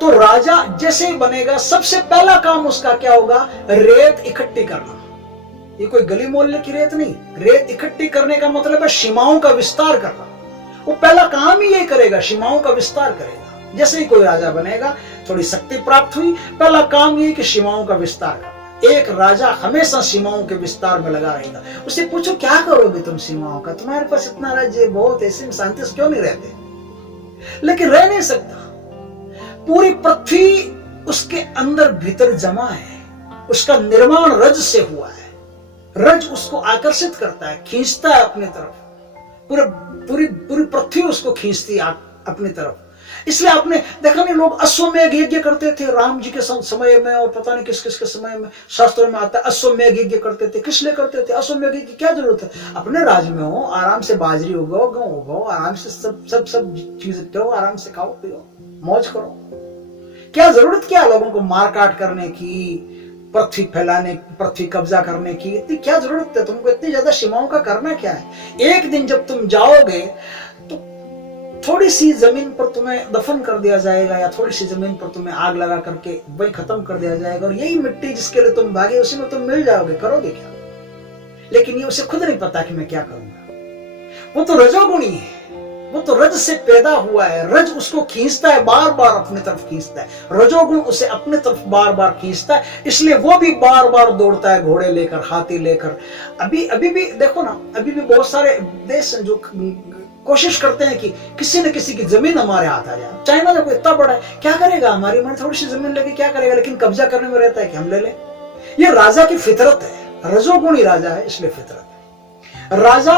तो राजा जैसे ही बनेगा सबसे पहला काम उसका क्या होगा, रेत इकट्ठी करना। ये कोई गली मोहल्ले की रेत नहीं, रेत इकट्ठी करने का मतलब है सीमाओं का विस्तार करना। वो पहला काम ही ये करेगा, सीमाओं का विस्तार करेगा। जैसे ही कोई राजा बनेगा, थोड़ी शक्ति प्राप्त हुई, पहला काम ये कि सीमाओं का विस्तार करना। एक राजा हमेशा सीमाओं के विस्तार में लगा रहेगा। उससे पूछो क्या करोगे तुम सीमाओं का, तुम्हारे पास इतना राज्य बहुत, ऐसे शांति क्यों नहीं रहते? लेकिन रह नहीं सकता, पूरी पृथ्वी उसके अंदर भीतर जमा है, उसका निर्माण रज से हुआ है। रज उसको आकर्षित करता है, खींचता है अपनी तरफ, पूरी पूरी पृथ्वी उसको खींचती है अपनी तरफ। इसलिए आपने देखा नहीं, लोग अश्वमेध यज्ञ करते थे राम जी के समय में, और पता नहीं किस किस के समय में शास्त्रों में आता है अश्वमेध यज्ञ करते थे। किस लिए करते थे अश्वमेध यज्ञ की? क्या जरूरत है? अपने राज्य में हो, आराम से बाजरी उगाओ, गेहूं उगाओ, आराम से सब चीजें दो, आराम से खाओ पियो, मौज करो। क्या जरूरत क्या लोगों को मार काट करने की, पृथ्वी फैलाने, पृथ्वी कब्जा करने की? इतनी क्या जरूरत है तुमको? इतनी ज्यादा सीमाओं का करना क्या है? एक दिन जब तुम जाओगे तो थोड़ी सी जमीन पर तुम्हें दफन कर दिया जाएगा, या थोड़ी सी जमीन पर तुम्हें आग लगा करके वही खत्म कर दिया जाएगा, और यही मिट्टी जिसके लिए तुम भागे उसी में तुम मिल जाओगे। करोगे क्या? लेकिन ये उसे खुद नहीं पता कि मैं क्या करूंगा। वो तो रजोगुणी है, वो तो रज से पैदा हुआ है, रज उसको खींचता है, बार बार अपनी तरफ खींचता है, रजोगुण उसे अपनी तरफ बार बार खींचता है, इसलिए वो भी बार बार दौड़ता है घोड़े लेकर, हाथी लेकर। अभी भी देखो ना, अभी भी बहुत सारे देश जो कोशिश करते हैं कि किसी न किसी की जमीन हमारे हाथ आ जाए। चाइना देखो इतना बड़ा है, क्या करेगा? हमारी मन थोड़ी सी जमीन लेके क्या करेगा? लेकिन कब्जा करने में रहता है कि हम ले लें। ये राजा की फितरत है, रजोगुणी राजा है, इसलिए फितरत है। राजा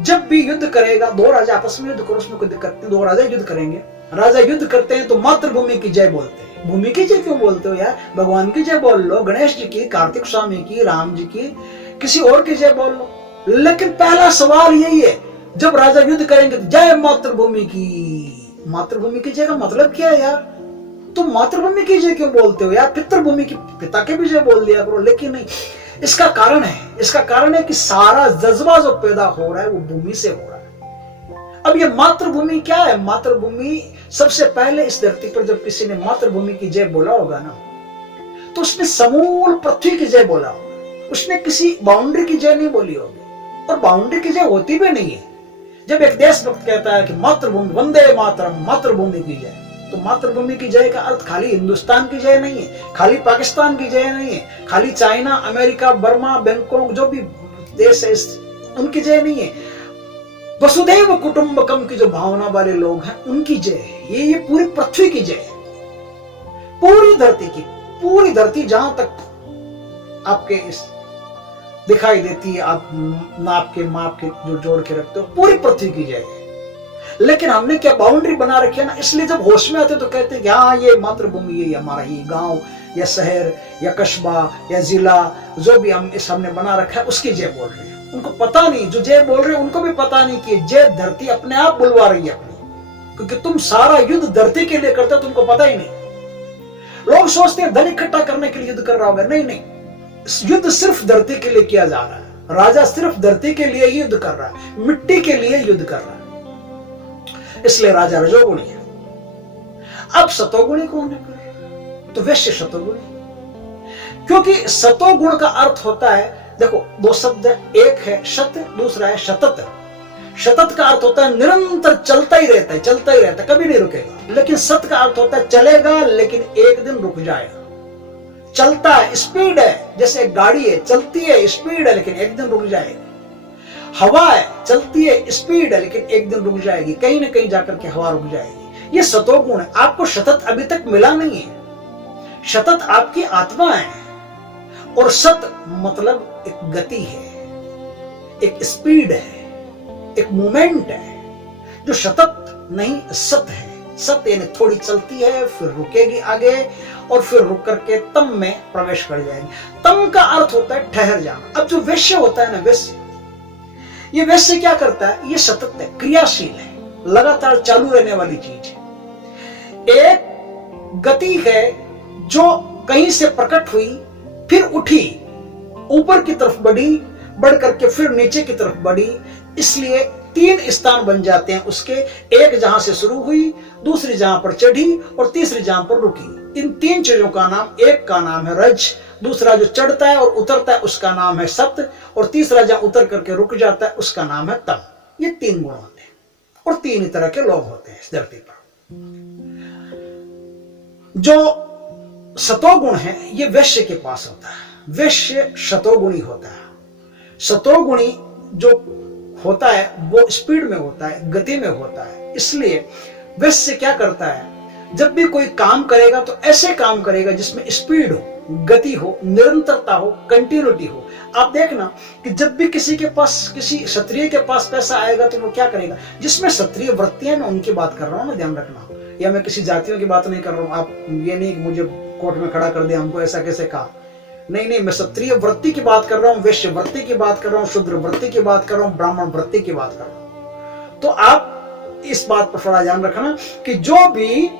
जब भी युद्ध करेगा, दो राजा आपस में युद्ध करो, उसमें कोई दिक्कत नहीं, दो राजा युद्ध करेंगे, राजा युद्ध करते हैं तो मातृभूमि की जय बोलते हैं। भूमि की जय क्यों बोलते हो यार? भगवान की जय बोल लो, गणेश जी की, कार्तिक स्वामी की, राम जी की, किसी और की जय बोल लो। लेकिन पहला सवाल यही है, जब राजा युद्ध करेंगे तो जय मातृभूमि की। मातृभूमि की जय का मतलब क्या है यार? तुम मातृभूमि की जय क्यों बोलते हो यार? पितृभूमि की, पिता के भी जय बोल दिया करो। लेकिन नहीं, इसका कारण है कि सारा जज्बा जो पैदा हो रहा है वो भूमि से हो रहा है। अब ये मातृभूमि क्या है? मातृभूमि सबसे पहले इस धरती पर जब किसी ने मातृभूमि की जय बोला होगा ना, तो उसने समूल पृथ्वी की जय बोला होगा, उसने किसी बाउंड्री की जय नहीं बोली होगी, और बाउंड्री की जय होती भी नहीं है। जब एक देशभक्त कहता है कि मातृभूमि, वंदे मातरम, मातृभूमि की जय, तो मातृभूमि की जय का अर्थ खाली हिंदुस्तान की जय नहीं है, खाली पाकिस्तान की जय नहीं है, खाली चाइना, अमेरिका, बर्मा, बैंकॉक जो भी देश है उनकी जय नहीं है। वसुधैव कुटुंबकम की जो भावना वाले लोग हैं उनकी जय है। ये पूरी पृथ्वी की जय है, पूरी धरती की, पूरी धरती जहां तक आपके इस दिखाई देती है, आप नाप के माप के जो जोड़ के रखते हो, पूरी पृथ्वी की जय है। लेकिन हमने क्या बाउंड्री बना रखी है ना, इसलिए जब होश में आते तो कहते हैं कि हाँ ये मातृभूमि, ये हमारा ये गांव या शहर या कस्बा या जिला जो भी हमने बना रखा है उसकी जय बोल रहे हैं। उनको पता नहीं, जो जय बोल रहे हैं उनको भी पता नहीं कि जय धरती अपने आप बुलवा रही है अपनी, क्योंकि तुम सारा युद्ध धरती के लिए करते हो, तुमको पता ही नहीं। लोग सोचते हैं धन इकट्ठा करने के लिए युद्ध कर रहा होगा, नहीं नहीं, युद्ध सिर्फ धरती के लिए किया जा रहा है। राजा सिर्फ धरती के लिए युद्ध कर रहा है, मिट्टी के लिए युद्ध कर रहा है, इसलिए राजा रजोगुणी है। अब सतोगुणी कौन है? तो वैश्य सतोगुणी, क्योंकि सतोगुण का अर्थ होता है, देखो दो शब्द है, एक है शत, दूसरा है शतत। शतत का अर्थ होता है निरंतर चलता ही रहता है, चलता ही रहता है, कभी नहीं रुकेगा। लेकिन सत का अर्थ होता है चलेगा लेकिन एक दिन रुक जाएगा। चलता है, स्पीड है, जैसे एक गाड़ी है, चलती है, स्पीड है, लेकिन एक दिन रुक जाएगी। हवा है, चलती है, स्पीड है, लेकिन एक दिन रुक जाएगी, कहीं ना कहीं जाकर के हवा रुक जाएगी। ये सतोगुण है। आपको शतत अभी तक मिला नहीं है। शतत आपकी आत्मा है, और सत मतलब एक गति है, एक स्पीड है, एक मूवमेंट है। जो शतत नहीं, सत है। सत यानी थोड़ी चलती है, फिर रुकेगी आगे, और फिर रुक करके तम में प्रवेश कर जाएगी। तम का अर्थ होता है ठहर जाना। अब जो वैश्य होता है ना, वैश्य, ये वैश्य क्या करता है? ये सतत है, क्रियाशील है, लगातार चालू रहने वाली चीज है। एक गति है जो कहीं से प्रकट हुई फिर उठी, ऊपर की तरफ बढ़ी, बढ़ करके फिर नीचे की तरफ बढ़ी। इसलिए 3 स्थान बन जाते हैं उसके, एक जहां से शुरू हुई, दूसरी जहां पर चढ़ी और तीसरी जहां पर रुकी। इन 3 चीजों का नाम, एक का नाम है रज, दूसरा जो चढ़ता है और उतरता है उसका नाम है सत्य, और तीसरा जहां उतर करके रुक जाता है उसका नाम है तम। ये 3 गुण होते हैं और 3 ही तरह के लोग होते हैं इस धरती पर। जो सतोगुण है ये वैश्य के पास होता है, वैश्य सतोगुणी होता है। सतोगुणी जो होता है वो स्पीड में होता है, गति में होता है। इसलिए वैश्य क्या करता है, जब भी कोई काम करेगा तो ऐसे काम करेगा जिसमें स्पीड हो, गति हो, निरंतरता हो, कंटिन्यूटी हो। आप देखना कि जब भी किसी के पास, किसी क्षत्रिय के पास पैसा आएगा तो वो क्या करेगा, जिसमें क्षत्रिय वृत्तियां, मैं उनकी बात कर रहा हूं ना, ध्यान रखना, या मैं किसी जातियों की बात नहीं कर रहा हूं। आप ये नहीं कि मुझे कोर्ट में खड़ा कर दिया, हमको ऐसा कैसे कहा, नहीं नहीं, मैं क्षत्रिय वृत्ति की बात कर रहा हूं, वैश्य वृत्ति की बात कर रहा हूं, शूद्र वृत्ति की बात कर रहा हूं, ब्राह्मण वृत्ति की बात कर रहा हूं। तो आप इस बात पर थोड़ा ध्यान रखना कि जो भी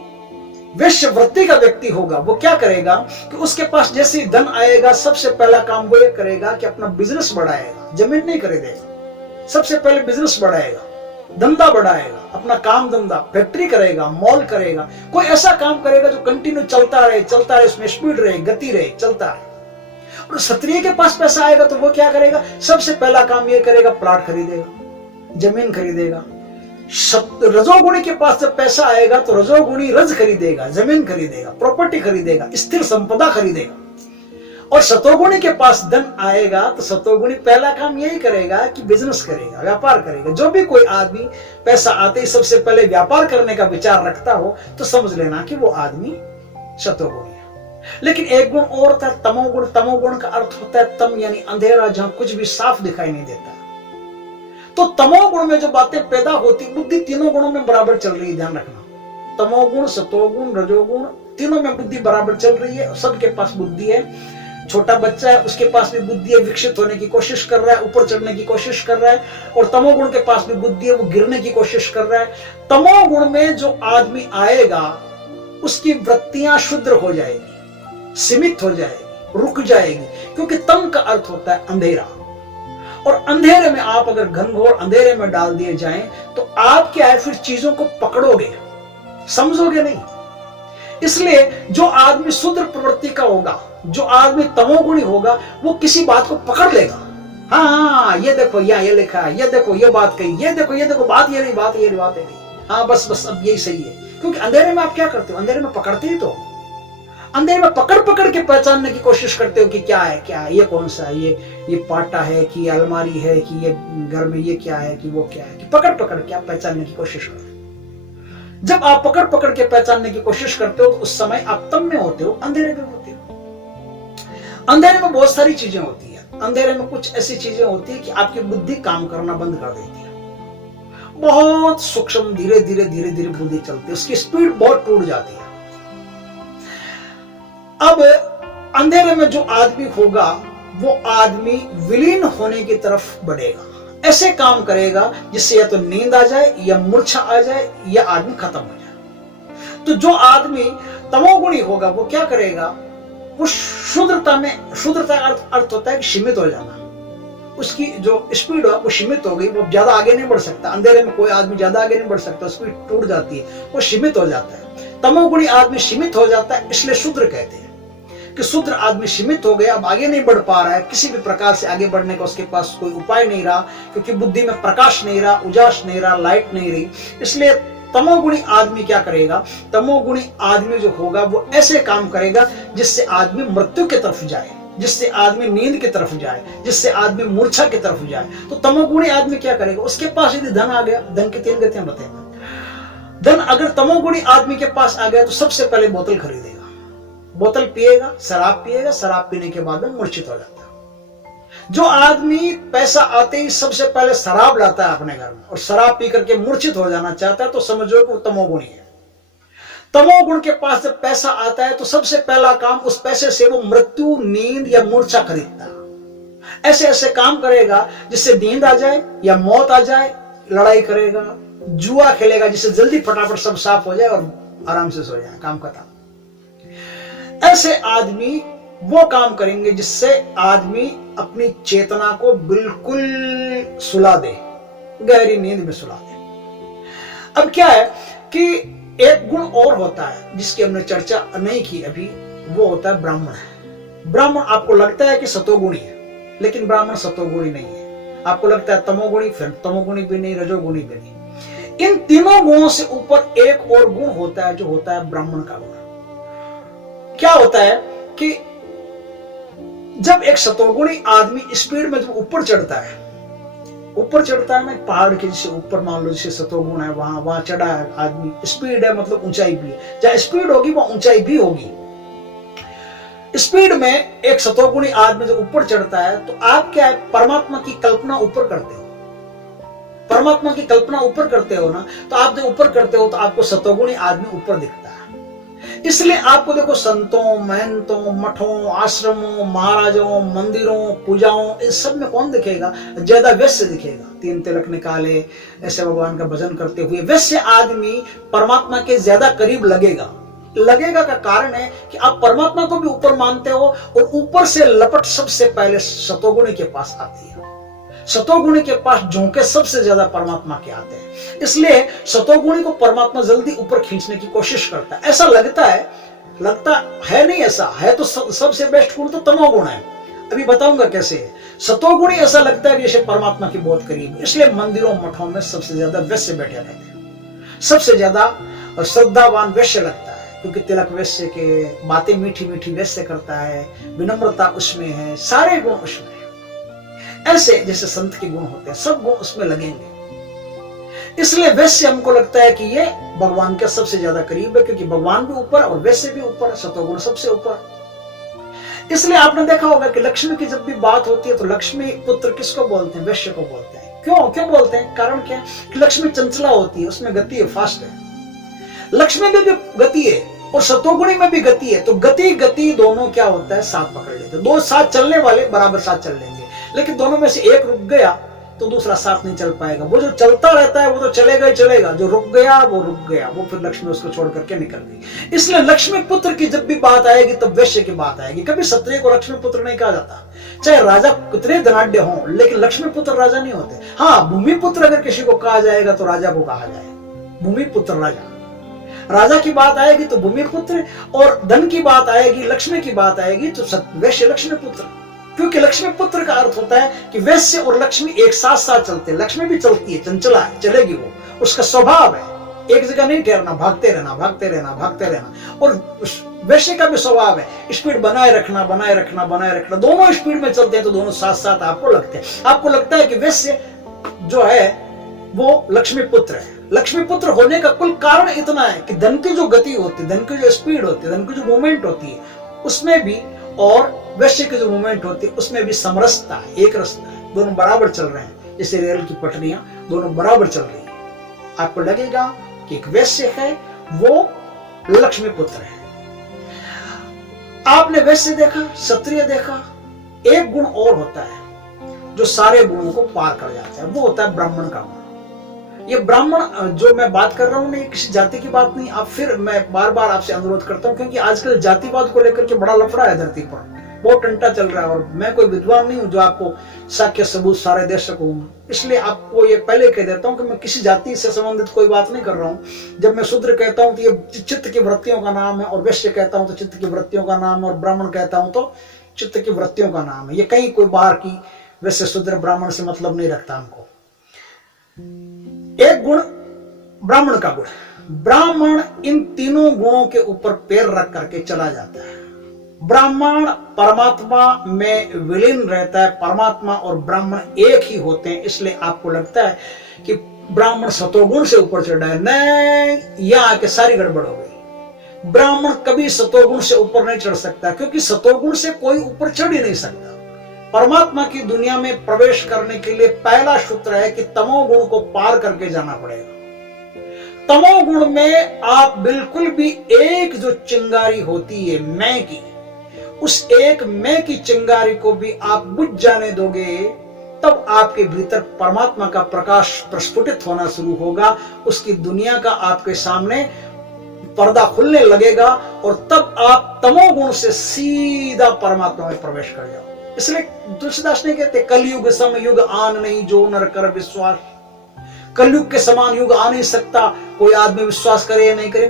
वैश्य वृत्ति का व्यक्ति होगा वो क्या करेगा कि उसके पास जैसे ही धन आएगा सबसे पहला काम वो ये करेगा कि अपना बिजनेस बढ़ाएगा, जमीन नहीं खरीदेगा, सबसे पहले बिजनेस बढ़ाएगा, धंधा बढ़ाएगा, अपना काम धंधा, फैक्ट्री करेगा, मॉल करेगा, कोई ऐसा काम करेगा जो कंटिन्यू चलता रहे, उसमें स्पीड रहे, गति रहे, चलता रहे। और क्षत्रिय के पास पैसा आएगा तो वो क्या करेगा, सबसे पहला काम ये करेगा, प्लॉट खरीदेगा, जमीन खरीदेगा। रजोगुणी के पास जब पैसा आएगा तो रजोगुणी रज खरीदेगा, जमीन खरीदेगा, प्रॉपर्टी खरीदेगा, स्थिर संपदा खरीदेगा। और सतोगुणी के पास धन आएगा तो सतोगुणी पहला काम यही करेगा कि बिजनेस करेगा, व्यापार करेगा। जो भी कोई आदमी पैसा आते ही सबसे पहले व्यापार करने का विचार रखता हो तो समझ लेना कि वो आदमी सतोगुणी है। लेकिन एक गुण और था, तमोगुण। तमोगुण का अर्थ होता है तम, यानी अंधेरा, जहां कुछ भी साफ दिखाई नहीं देता। तो तमोगुण में जो बातें पैदा होती, बुद्धि तीनों गुणों में बराबर चल रही है, ध्यान रखना। तमोगुण, सतोगुण, रजोगुण, तीनों में बुद्धि बराबर चल रही है। सबके पास बुद्धि है। छोटा बच्चा है, उसके पास भी बुद्धि है, विकसित होने की कोशिश कर रहा है, ऊपर चढ़ने की कोशिश कर रहा है। और तमोगुण के पास भी बुद्धि है, वो गिरने की कोशिश कर रहा है। तमोगुण में जो आदमी आएगा उसकी वृत्तियां शुद्र हो जाएगी, सीमित हो जाएगी, रुक जाएगी, क्योंकि तम का अर्थ होता है अंधेरा। और अंधेरे में आप अगर घनघोर अंधेरे में डाल दिए जाएं तो आप क्या है, फिर चीजों को पकड़ोगे, समझोगे नहीं। इसलिए जो आदमी शुद्र प्रवृत्ति का होगा, जो आदमी तमोगुणी होगा, वो किसी बात को पकड़ लेगा। हाँ, ये देखो, ये लिखा है, ये देखो, ये बात कही, ये देखो, बात ये नहीं, बात ये नहीं। हाँ, बस अब यही सही है। क्योंकि अंधेरे में आप क्या करते हो, अंधेरे में पकड़ते ही तो, अंधेरे में पकड़ के पहचानने की कोशिश करते हो कि क्या है, ये कौन सा है, ये पाटा है कि ये अलमारी है कि ये घर में ये क्या है कि वो क्या है, कि पकड़ के आप पहचानने की कोशिश करते हो। जब आप पकड़ के पहचानने की कोशिश करते हो तो उस समय आप तम में होते हो, अंधेरे में होते हो। अंधेरे में बहुत सारी चीजें होती है। अंधेरे में कुछ ऐसी चीजें होती है कि आपकी बुद्धि काम करना बंद कर देती है। बहुत सूक्ष्म, धीरे धीरे बुद्धि चलती है, उसकी स्पीड बहुत टूट जाती है। अब अंधेरे में जो आदमी होगा वो आदमी विलीन होने की तरफ बढ़ेगा, ऐसे काम करेगा जिससे या तो नींद आ जाए, या मूर्छा आ जाए, या आदमी खत्म हो जाए। तो जो आदमी तमोगुणी होगा वो क्या करेगा, वो शुद्रता में, शुद्रता का अर्थ होता है कि सीमित हो जाना। उसकी जो स्पीड है वो सीमित हो गई, वो ज्यादा आगे नहीं बढ़ सकता। अंधेरे में कोई आदमी ज्यादा आगे नहीं बढ़ सकता, स्पीड टूट जाती है, वो सीमित हो जाता है। तमोगुणी आदमी सीमित हो जाता है, इसलिए शूद्र कहते हैं कि शूद्र आदमी सीमित हो गया, अब आगे नहीं बढ़ पा रहा है, किसी भी प्रकार से आगे बढ़ने का उसके पास कोई उपाय नहीं रहा, क्योंकि बुद्धि में प्रकाश नहीं रहा, उजास नहीं रहा, लाइट नहीं रही। इसलिए तमोगुणी आदमी क्या करेगा, तमोगुणी आदमी जो होगा वो ऐसे काम करेगा जिससे आदमी मृत्यु की तरफ जाए, जिससे आदमी नींद की तरफ जाए, जिससे आदमी मूर्छा की तरफ जाए। तो तमोगुणी आदमी क्या करेगा, उसके पास यदि धन आ गया, धन की 3 गतियां बताएगा। धन अगर तमोगुणी आदमी के पास आ गया तो सबसे पहले बोतल खरीदेगा, बोतल पिएगा, शराब पिएगा, शराब पीने के बाद में मूर्छित हो जाता है। जो आदमी पैसा आते ही सबसे पहले शराब लाता है अपने घर में और शराब पी करके मूर्छित हो जाना चाहता है तो समझो कि वो तमोगुणी है। तमोगुण के पास जब पैसा आता है तो सबसे पहला काम, उस पैसे से वो मृत्यु, नींद या मूर्छा खरीदता है। ऐसे ऐसे काम करेगा जिससे नींद आ जाए या मौत आ जाए, लड़ाई करेगा, जुआ खेलेगा जिससे जल्दी फटाफट सब साफ हो जाए और आराम से सो जाए, काम खत्म। ऐसे आदमी वो काम करेंगे जिससे आदमी अपनी चेतना को बिल्कुल सुला दे, गहरी नींद में सुला दे। अब क्या है कि एक गुण और होता है जिसकी हमने चर्चा नहीं की अभी, वो होता है ब्राह्मण। ब्राह्मण आपको लगता है कि सतोगुणी है, लेकिन ब्राह्मण सतोगुणी नहीं है। आपको लगता है तमोगुणी, फिर तमोगुणी भी नहीं, रजोगुणी भी नहीं। इन तीनों गुणों से ऊपर एक और गुण होता है जो होता है ब्राह्मण का गुण। क्या होता है कि जब एक सतोगुणी आदमी स्पीड में जब ऊपर चढ़ता है, ऊपर चढ़ता है ना, पहाड़ के जैसे ऊपर मान लो जैसे सतोगुण है, वहां चढ़ा है आदमी, स्पीड है मतलब ऊंचाई भी है, जहां स्पीड होगी वहां ऊंचाई भी होगी। स्पीड में एक सतोगुणी आदमी जब ऊपर चढ़ता है तो आप क्या है, परमात्मा की कल्पना ऊपर करते हो। परमात्मा की कल्पना ऊपर करते हो ना, तो आप जब ऊपर करते हो तो आपको सतोगुणी आदमी ऊपर दिखता है। इसलिए आपको देखो संतों, महंतों, मठों, आश्रमों, महाराजों, मंदिरों, पूजाओं, इस सब में कौन दिखेगा? ज्यादा वैश्य दिखेगा। 3 तिलक निकाले, ऐसे भगवान का भजन करते हुए वैश्य आदमी परमात्मा के ज्यादा करीब लगेगा। लगेगा का कारण है कि आप परमात्मा को भी ऊपर मानते हो, और ऊपर से लपट सबसे पहले सतोगुणी के पास आती है। सतोगुणी के पास झोंके सबसे ज्यादा परमात्मा के आते हैं। इसलिए सतोगुणी को परमात्मा जल्दी ऊपर खींचने की कोशिश करता है। ऐसा लगता है नहीं, ऐसा है तो सबसे बेस्ट गुण तो तमोगुण है। अभी बताऊंगा कैसे है। सतोगुणी ऐसा लगता है जैसे परमात्मा के बहुत करीब, इसलिए मंदिरों मठों में सबसे ज्यादा वैश्य बैठे रहते हैं, सबसे ज्यादा श्रद्धावान वैश्य लगता है, क्योंकि तिलक वैश्य के, बातें मीठी मीठी वैश्य करता है, विनम्रता उसमें है, सारे गुण उसमें है। ऐसे जैसे संत के गुण होते हैं, सब गुण उसमें लगेंगे। इसलिए वैश्य हमको लगता है कि ये भगवान के सबसे ज्यादा करीब है, क्योंकि भगवान भी ऊपर और वैश्य भी ऊपर, सतोगुण सबसे ऊपर। इसलिए आपने देखा होगा कि लक्ष्मी की जब भी बात होती है तो लक्ष्मी पुत्र किसको बोलते हैं? वैश्य को बोलते हैं। क्यों बोलते हैं? कारण क्या है कि लक्ष्मी चंचला होती है, उसमें गति है, फास्ट है। लक्ष्मी में भी गति है और सतोगुणी में भी गति है, तो गति दोनों क्या होता है? साथ पकड़ लेते हैं। 2 साथ चलने वाले बराबर साथ चल लेंगे, लेकिन दोनों में से एक रुक गया तो दूसरा साथ नहीं चल पाएगा। वो जो चलता रहता है वो तो चलेगा ही चलेगा, जो रुक गया वो रुक गया, वो फिर लक्ष्मी उसको छोड़ करके निकल गई। इसलिए लक्ष्मी पुत्र की जब भी बात आएगी तब वैश्य की बात आएगी। कभी क्षत्रिय को लक्ष्मी पुत्र नहीं कहा जाता, चाहे राजा कितने धनाढ्य हों, लेकिन लक्ष्मी पुत्र राजा नहीं होते। हाँ, भूमि पुत्र अगर किसी को कहा जाएगा तो राजा को कहा जाएगा, भूमि पुत्र राजा। राजा की बात आएगी तो भूमि पुत्र, और धन की बात आएगी, लक्ष्मी की बात आएगी तो वैश्य लक्ष्मी पुत्र। क्योंकि लक्ष्मी पुत्र का अर्थ होता है कि वैश्य और लक्ष्मी एक साथ साथ चलते हैं। लक्ष्मी भी चलती है, चंचला है, चलेगी, वो उसका स्वभाव है, एक जगह नहीं ठहरना, भागते रहना। और वैश्य का भी स्वभाव है स्पीड बनाए रखना। दोनों स्पीड में चलते हैं तो दोनों साथ साथ आपको लगते हैं। आपको लगता है कि वैश्य जो है वो लक्ष्मी पुत्र है। लक्ष्मी पुत्र होने का कुल कारण इतना है कि धन की जो गति होती है, धन की जो स्पीड होती है, धन की जो मूवमेंट होती है उसमें भी, और वैश्य की जो मूवमेंट होती है उसमें भी समरसता है, एक रसता है, दोनों बराबर चल रहे हैं। जैसे रेल की पटरियां दोनों बराबर चल रही हैं। आपको लगेगा कि एक वैश्य है वो लक्ष्मी पुत्र है। आपने वैश्य देखा, क्षत्रिय देखा, एक गुण और होता है जो सारे गुणों को पार कर जाता है, वो होता है ब्राह्मण का गुण। ये ब्राह्मण जो मैं बात कर रहा हूं, नहीं किसी जाति की बात नहीं। अब फिर मैं बार बार आपसे अनुरोध करता हूं, क्योंकि आजकल जातिवाद को लेकर के बड़ा लफड़ा है धरती पर, बहुत टंटा चल रहा है, और मैं कोई विद्वान नहीं हूं जो आपको साक्ष्य सबूत सारे दे सकूं। इसलिए आपको ये पहले कह देता हूं कि मैं किसी जाति से संबंधित कोई बात नहीं कर रहा हूं। जब मैं शूद्र कहता हूं तो ये चित्त की वृत्तियों का नाम है, और वैश्य कहता हूं तो चित्त की वृत्तियों का नाम है, और ब्राह्मण कहता हूं तो चित्त की वृत्तियों का नाम है। ये कहीं कोई बाहर की वैश्य शूद्र ब्राह्मण से मतलब नहीं रखता हमको। एक गुण ब्राह्मण का गुण, ब्राह्मण इन तीनों गुणों के ऊपर पैर रख करके चला जाता है। ब्राह्मण परमात्मा में विलीन रहता है, परमात्मा और ब्राह्मण एक ही होते हैं। इसलिए आपको लगता है कि ब्राह्मण सतोगुण से ऊपर चढ़ा है, नहीं, यहां आके सारी गड़बड़ हो गई। ब्राह्मण कभी सतोगुण से ऊपर नहीं चढ़ सकता, क्योंकि सतोगुण से कोई ऊपर चढ़ ही नहीं सकता। परमात्मा की दुनिया में प्रवेश करने के लिए पहला सूत्र है कि तमोगुण को पार करके जाना पड़ेगा। तमोगुण में आप बिल्कुल भी एक जो चिंगारी होती है मैं की, उस एक मैं की चिंगारी को भी आप बुझ जाने दोगे, तब आपके भीतर परमात्मा का प्रकाश प्रस्फुटित होना शुरू होगा। उसकी दुनिया का आपके सामने पर्दा खुलने लगेगा और तब आप तमोगुण से सीधा परमात्मा में प्रवेश कर जाओ। इसलिए तुलसीदास ने कहते कलयुग सम युग आन नहीं जो नर कर विश्वास। कलयुग के समान युग आ नहीं सकता, कोई आदमी विश्वास करे या नहीं करे,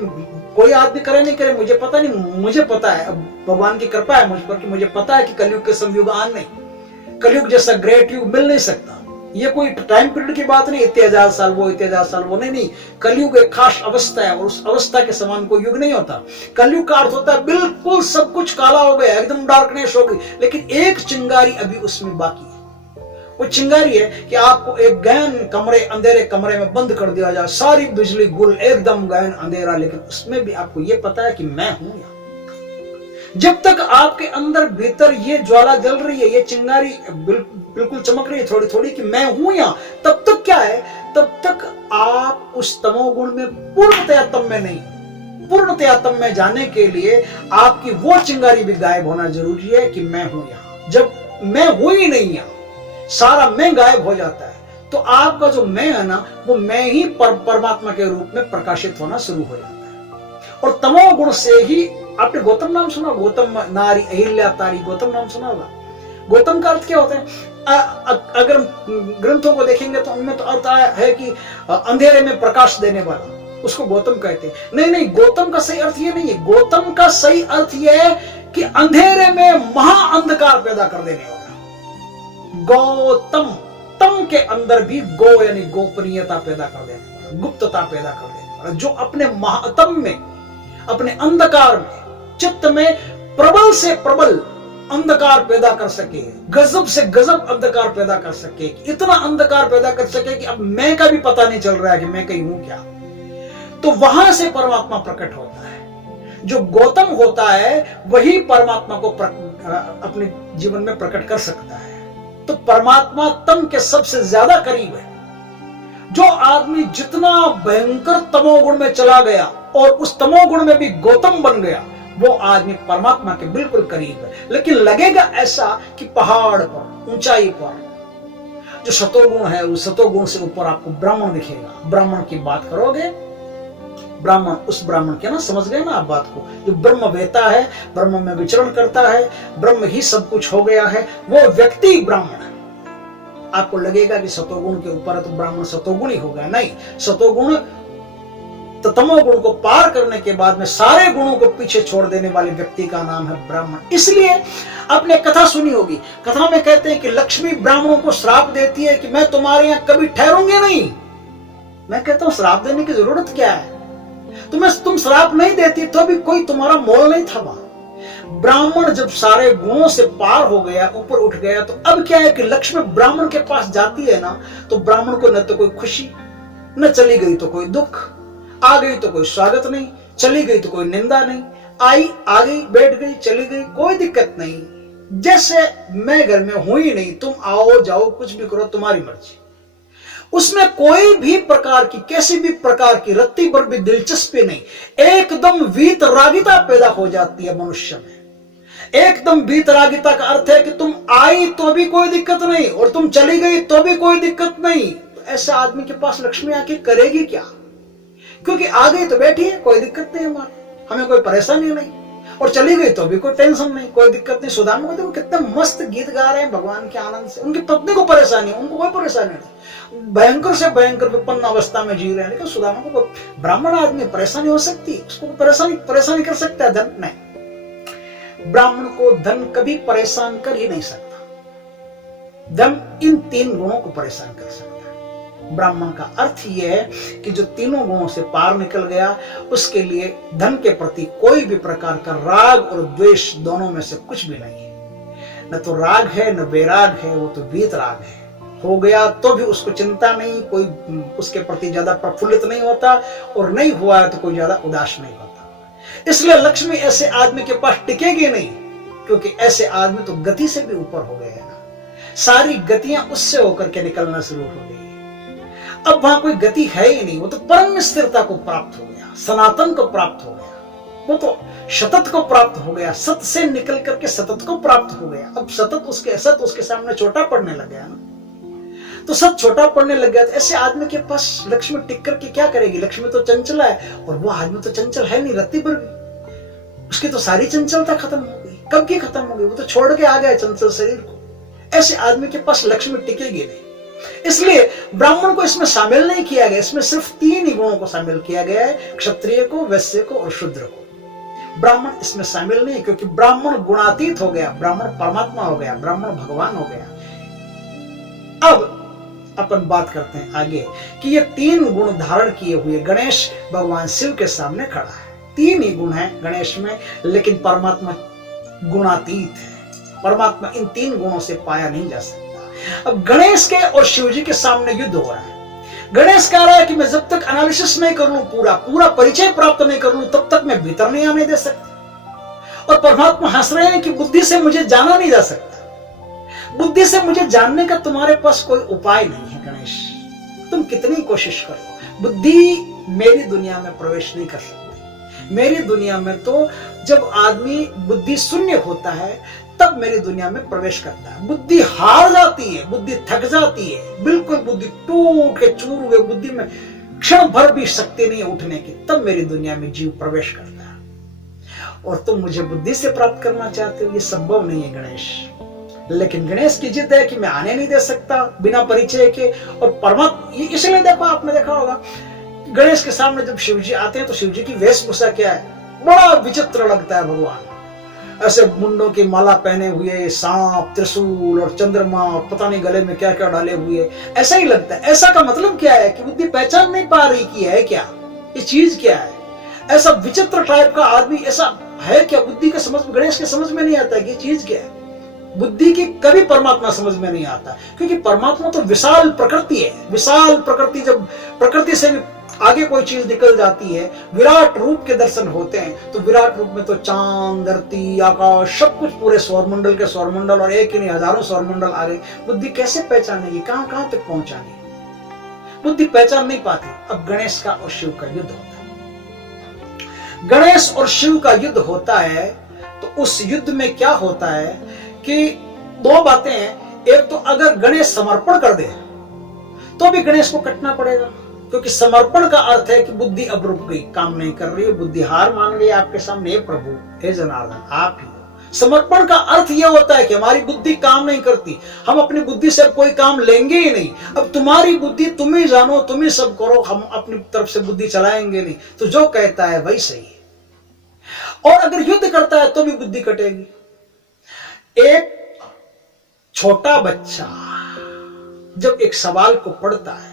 कोई आदमी करे नहीं करे मुझे पता नहीं, मुझे पता है, भगवान की कृपा है मुझ पर कि मुझे पता है कि कलयुग के सम युग आन नहीं, कलयुग जैसा ग्रेट युग मिल नहीं सकता। ये कोई टाइम पीरियड की बात नहीं, इतने हजार साल वो, इतने हजार साल वो, नहीं। कलयुग एक खास अवस्था है और उस अवस्था के समान कोई युग नहीं होता। कलयुग का अर्थ होता है बिल्कुल सब कुछ काला हो गया, एकदम डार्कनेस हो गई, लेकिन एक चिंगारी अभी उसमें बाकी है। वो चिंगारी है कि आपको एक गहन कमरे, अंधेरे कमरे में बंद कर दिया जाए, सारी बिजली गुल, एकदम गहन अंधेरा, लेकिन उसमें भी आपको ये पता है कि मैं हूं यहाँ। जब तक आपके अंदर भीतर ये ज्वाला जल रही है, ये चिंगारी बिल्कुल चमक रही है थोड़ी थोड़ी कि मैं हूं यहाँ, तब तक क्या है, तब तक आप उस तमोगुण में पूर्णतया तम में नहीं। पूर्णतया तम में जाने के लिए आपकी वो चिंगारी भी गायब होना जरूरी है कि मैं हूं यहाँ। जब मैं हूं ही नहीं यहाँ, सारा मैं गायब हो जाता है, तो आपका जो मैं है ना, वो मैं ही परमात्मा के रूप में प्रकाशित होना शुरू हो जाता है। और तमोगुण से ही, आपने गौतम नाम सुना, गौतम नारी अहिल्या तारी, गौतम नाम सुना होगा। गौतम का अर्थ क्या होता है? अगर ग्रंथों को देखेंगे तो उनमें तो अर्थ है कि अंधेरे में प्रकाश देने वाला, उसको गौतम कहते हैं। नहीं, गौतम का सही अर्थ ये नहीं है। गौतम का सही अर्थ यह है कि अंधेरे में महाअंधकार पैदा कर देने वाला। गौतम, तम के अंदर भी गो यानी गोपनीयता पैदा कर देने वाला, गुप्तता पैदा कर देने वाला, जो अपने महातम में, अपने अंधकार में, चित्त में प्रबल से प्रबल अंधकार पैदा कर सके, गजब से गजब अंधकार पैदा कर सके, इतना अंधकार पैदा कर सके कि अब मैं का भी पता नहीं चल रहा है कि मैं कहीं हूं क्या। तो वहां से परमात्मा प्रकट होता है। जो गौतम होता है वही परमात्मा को अपने जीवन में प्रकट कर सकता है। तो परमात्मा तम के सबसे ज्यादा करीब है। जो आदमी जितना भयंकर तमोगुण में चला गया और उस तमोगुण में भी गौतम बन गया, वो आदमी परमात्मा के बिल्कुल करीब है। लेकिन लगेगा ऐसा कि पहाड़ पर, ऊंचाई पर जो सतोगुण है, उस सतोगुण से ऊपर आपको ब्राह्मण दिखेगा। ब्राह्मण की बात करोगे, ब्राह्मण, उस ब्राह्मण के ना, समझ गए ना आप बात को, जो ब्रह्म वेता है, ब्रह्म में विचरण करता है, ब्रह्म ही सब कुछ हो गया है, वो व्यक्ति ब्राह्मण है। आपको लगेगा कि सतोगुण के ऊपर है तो ब्राह्मण सतोगुण ही होगा, नहीं। सतोगुण तो तमोगुण को पार करने के बाद में सारे गुणों को पीछे छोड़ देने वाले व्यक्ति का नाम है ब्राह्मण। इसलिए आपने कथा सुनी होगी, कथा में कहते हैं कि लक्ष्मी ब्राह्मणों को श्राप देती है कि मैं तुम्हारे यहां कभी ठहरूंगी नहीं। मैं कहता हूं श्राप देने की जरूरत क्या है? तुम श्राप नहीं देती तो भी कोई तुम्हारा मोल नहीं था। ब्राह्मण जब सारे गुणों से पार हो गया, ऊपर उठ गया, तो अब क्या है कि लक्ष्मी ब्राह्मण के पास जाती है ना, तो ब्राह्मण को न तो कोई खुशी, न चली गई तो कोई दुख, आ गई तो कोई स्वागत नहीं, चली गई तो कोई निंदा नहीं, आई, आ गई, बैठ गई, चली गई, कोई दिक्कत नहीं। जैसे मैं घर में हूं ही नहीं, तुम आओ जाओ कुछ भी करो, तुम्हारी मर्जी। उसमें कोई भी प्रकार की, कैसी भी प्रकार की रत्ती भर भी दिलचस्पी नहीं। एकदम वीतरागिता पैदा हो जाती है मनुष्य में। एकदम वीतरागिता का अर्थ है कि तुम आई तो भी कोई दिक्कत नहीं और तुम चली गई तो भी कोई दिक्कत नहीं। तो ऐसा आदमी के पास लक्ष्मी आके करेगी क्या? क्योंकि आ गई तो बैठी है, कोई दिक्कत नहीं, हमें कोई परेशानी नहीं, और चली गई तो भी कोई टेंशन नहीं, कोई दिक्कत नहीं। सुदामा को देखो कितने मस्त गीत गा रहे हैं भगवान के आनंद से। उनकी पत्नी को परेशानी, उनको कोई परेशानी नहीं, भयंकर से भयंकर विपन्न अवस्था में जी रहे हैं। लेकिन सुदामा को ब्राह्मण आदमी परेशानी हो सकती है, उसको परेशानी कर सकता है धन? नहीं, ब्राह्मण को धन कभी परेशान कर ही नहीं सकता। धन इन तीन गुणों को परेशान कर सकता है। ब्राह्मण का अर्थ यह है कि जो तीनों गुणों से पार निकल गया, उसके लिए धन के प्रति कोई भी प्रकार का राग और द्वेष दोनों में से कुछ भी नहीं है। न तो राग है न वैराग है, वो तो वीतराग है। हो गया तो भी उसको चिंता नहीं, कोई उसके प्रति ज्यादा प्रफुल्लित नहीं होता, और नहीं हुआ है तो कोई ज्यादा उदास नहीं होता। इसलिए लक्ष्मी ऐसे आदमी के पास टिकेगी नहीं, क्योंकि ऐसे आदमी तो गति से भी ऊपर हो गए हैं ना। सारी गतियां उससे होकर के निकलना शुरू हो गई। अब वहां कोई गति है ही नहीं, वो तो परम स्थिरता को प्राप्त हो गया, सनातन को प्राप्त हो गया, वो तो शतत को प्राप्त हो गया, सत से निकल करके सतत को प्राप्त हो गया। अब सत उसके सामने छोटा पड़ने लग गया ना। तो सब छोटा पड़ने लग गया था। ऐसे आदमी के पास लक्ष्मी टिक करके क्या करेगी? लक्ष्मी तो चंचला है और वो आदमी तो चंचल है नहीं, रत्ती भर भी। उसकी तो सारी चंचलता खत्म हो गई। कब की खत्म हो गई? वो तो छोड़ के आ गया चंचल शरीर को। ऐसे आदमी के पास लक्ष्मी टिकेगी नहीं। इसलिए ब्राह्मण को इसमें शामिल नहीं किया गया। इसमें सिर्फ 3 ही गुणों को शामिल किया गया है, क्षत्रिय को, वैश्य को और शूद्र को। ब्राह्मण इसमें शामिल नहीं, क्योंकि ब्राह्मण गुणातीत हो गया, ब्राह्मण परमात्मा हो गया, ब्राह्मण भगवान हो गया। अब अपन बात करते हैं आगे कि ये 3 गुण धारण किए हुए गणेश भगवान शिव के सामने खड़ा है। 3 ही गुण है गणेश में, लेकिन परमात्मा गुणातीत है। परमात्मा इन 3 गुणों से पाया नहीं जा सकता। अब गणेश के और शिव जी के सामने युद्ध हो रहा है। गणेश कह रहा है कि मैं जब तक एनालिसिस नहीं कर लूं, पूरा परिचय प्राप्त नहीं कर लूं, तब तक मैं भीतर नहीं आने दे सकता। और परमात्मा हंस रहे हैं कि बुद्धि से मुझे जाना नहीं जा सकता। बुद्धि से मुझे जानने का तुम्हारे पास कोई उपाय नहीं है गणेश। तुम कितनी कोशिश करो, बुद्धि मेरी दुनिया में प्रवेश नहीं कर सकती। मेरी दुनिया में तो जब आदमी बुद्धि शून्य होता है तब मेरी दुनिया में प्रवेश करता है। बुद्धि हार जाती है, बुद्धि थक जाती है, बिल्कुल बुद्धि टूट के चूर हुए, बुद्धि में क्षण भर भी शक्ति नहीं उठने की, तब मेरी दुनिया में जीव प्रवेश करता है। और तुम मुझे बुद्धि से प्राप्त करना चाहते हो, ये संभव नहीं है गणेश। लेकिन गणेश की जिद है कि मैं आने नहीं दे सकता बिना परिचय के। और परमात्मा, इसलिए देखो, आपने देखा होगा गणेश के सामने जब शिव जी आते हैं तो शिव जी की वेशभूषा क्या है? बड़ा विचित्र लगता है भगवान। ऐसे मुंडों की माला पहने हुए, सांप, त्रिशूल और चंद्रमा और पता नहीं गले में क्या क्या डाले हुए, ऐसा ही लगता है। ऐसा का मतलब क्या है कि बुद्धि पहचान नहीं पा रही कि है क्या, ये चीज क्या है। ऐसा विचित्र टाइप का आदमी ऐसा है क्या? बुद्धि का समझ, गणेश के समझ में नहीं आता कि ये चीज क्या है। बुद्धि की कभी परमात्मा समझ में नहीं आता, क्योंकि परमात्मा तो विशाल प्रकृति है। विशाल प्रकृति, जब प्रकृति से भी आगे कोई चीज निकल जाती है, विराट रूप के दर्शन होते हैं, तो विराट रूप में तो चांद, धरती, आकाश, सब कुछ, पूरे सौरमंडल के सौरमंडल, और एक ही नहीं हजारों सौरमंडल आ गए। बुद्धि कैसे पहचानेगी? कहां कहां तक पहुंचानी? बुद्धि पहचान नहीं पाती। अब गणेश का और शिव का युद्ध होता है। गणेश और शिव का युद्ध होता है, तो उस युद्ध में क्या होता है कि 2 बातें हैं। एक तो अगर गणेश समर्पण कर दे तो भी गणेश को कटना पड़ेगा, क्योंकि समर्पण का अर्थ है कि बुद्धि अब रुक गई, काम नहीं कर रही है, बुद्धि हार मान गई आपके सामने। प्रभु, हे जनार्दन, आप ही हो। समर्पण का अर्थ यह होता है कि हमारी बुद्धि काम नहीं करती, हम अपनी बुद्धि से कोई काम लेंगे ही नहीं। अब तुम्हारी बुद्धि तुम ही जानो, तुम ही सब करो, हम अपनी तरफ से बुद्धि चलाएंगे नहीं। तो जो कहता है वही सही है। और अगर युद्ध करता है तो भी बुद्धि कटेगी। एक छोटा बच्चा जब एक सवाल को पढ़ता है,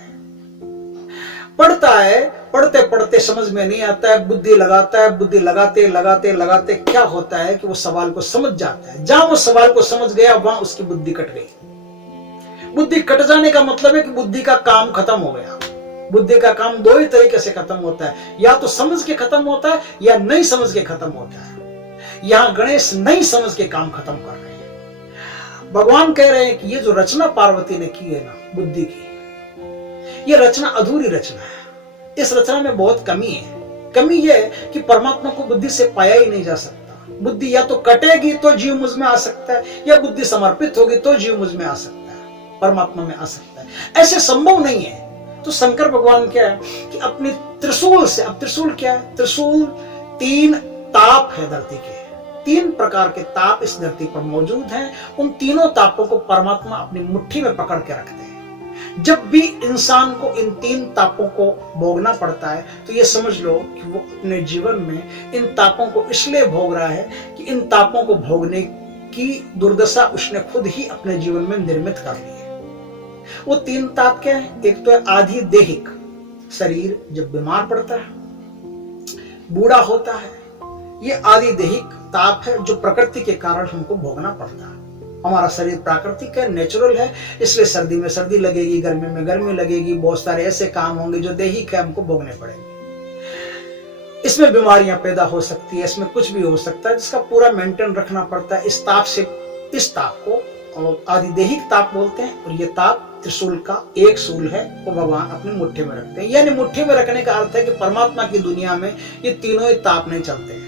पढ़ते पढ़ते समझ में नहीं आता है, बुद्धि लगाता है, बुद्धि लगाते लगाते लगाते क्या होता है कि वो सवाल को समझ जाता है। जहां वो सवाल को समझ गया वहां उसकी बुद्धि कट गई। बुद्धि कट जाने का मतलब है कि बुद्धि का काम खत्म हो गया। बुद्धि का काम 2 ही तरीके से खत्म होता है, या तो समझ के खत्म होता है या नहीं समझ के खत्म होता है। यहां गणेश नहीं समझ के काम खत्म कर रहे हैं। भगवान कह रहे हैं कि ये जो रचना पार्वती ने की है ना बुद्धि की, ये रचना अधूरी रचना है। इस रचना में बहुत कमी है। कमी यह है कि परमात्मा को बुद्धि से पाया ही नहीं जा सकता। बुद्धि या तो कटेगी तो जीव मुझ में आ सकता है, या बुद्धि समर्पित होगी तो जीव मुझ में आ सकता है, परमात्मा में आ सकता है। ऐसे संभव नहीं है। तो शंकर भगवान क्या है कि अपने त्रिशूल से, अब त्रिशूल क्या है? त्रिशूल 3 ताप है धरती के। 3 प्रकार के ताप इस धरती पर मौजूद हैं। उन तीनों तापों को परमात्मा अपनी मुट्ठी में पकड़ के रखते हैं। जब भी इंसान को इन 3 तापों को भोगना पड़ता है तो ये समझ लो कि वो अपने जीवन में इन तापों को इसलिए भोग रहा है कि इन तापों को भोगने की दुर्दशा उसने खुद ही अपने जीवन में निर्मित कर ली है। वो 3 ताप क्या है? एक तो है आधि देहिक, शरीर जब बीमार पड़ता है, बूढ़ा होता है, ये आदि देहिक ताप है जो प्रकृति के कारण हमको भोगना पड़ता है। हमारा शरीर प्राकृतिक है, नेचुरल है, इसलिए सर्दी में सर्दी लगेगी, गर्मी में गर्मी लगेगी, बहुत सारे ऐसे काम होंगे जो दैहिक है, हमको भोगने पड़ेंगे। इसमें बीमारियां पैदा हो सकती है, इसमें कुछ भी हो सकता है, जिसका पूरा मेंटेन रखना पड़ता है। इस ताप को आदि देहिक ताप बोलते हैं। और ये ताप त्रिशूल का एक शूल है, वो भगवान अपनी मुट्ठी में रखते हैं। यानी मुट्ठी में रखने का अर्थ है कि परमात्मा की दुनिया में ये तीनों ही ताप नहीं चलते हैं।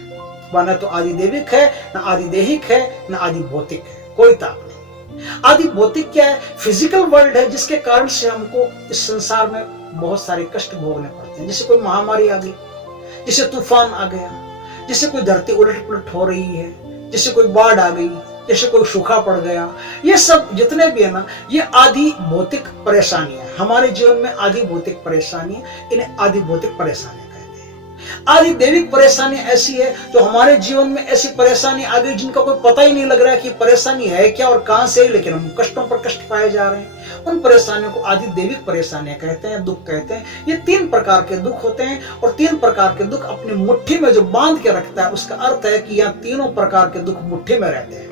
वह न तो आदि देविक है, न आदि देहिक है, न आदि भौतिक है, कोई ताप नहीं। आदि भौतिक क्या है? फिजिकल वर्ल्ड है, जिसके कारण से हमको इस संसार में बहुत सारे कष्ट भोगने पड़ते हैं। जैसे कोई महामारी आ गई, जैसे तूफान आ गया, जैसे कोई धरती उलट पुलट हो रही है, जैसे कोई बाढ़ आ गई, जैसे कोई सूखा पड़ गया, ये सब जितने भी है ना, ये आदि भौतिक परेशानियां हमारे जीवन में, आदि भौतिक परेशानियां, इन्हें आदि भौतिक परेशानियां कहते हैं। आदि दैविक परेशानी ऐसी है जो हमारे जीवन में ऐसी परेशानी आ गई जिनका कोई पता ही नहीं लग रहा है कि परेशानी है क्या और कहां से, लेकिन हम कष्टों पर कष्ट पाए जा रहे हैं। उन परेशानियों को आदि दैविक परेशानियां कहते हैं, दुख कहते हैं। ये 3 प्रकार के दुख होते हैं, और 3 प्रकार के दुख अपनी मुट्ठी में जो बांध के रखता है, उसका अर्थ है कि यहाँ तीनों प्रकार के दुख मुट्ठी में रहते हैं।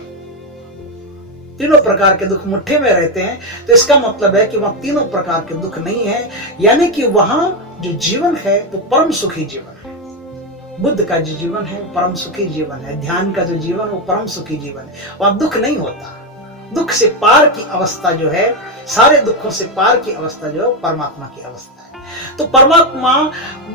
तीनों प्रकार के दुख मुट्ठी में रहते हैं, तो इसका मतलब है कि वहां तीनों प्रकार के दुख नहीं है, यानी कि वहां जो जीवन है वो परम सुखी जीवन है। बुद्ध का जो जीवन है वो परम सुखी जीवन है, ध्यान का जो जीवन वो परम सुखी जीवन है। वहां दुख नहीं होता। दुख से पार की अवस्था जो है, सारे दुखों से पार की अवस्था जो है परमात्मा की अवस्था है। तो परमात्मा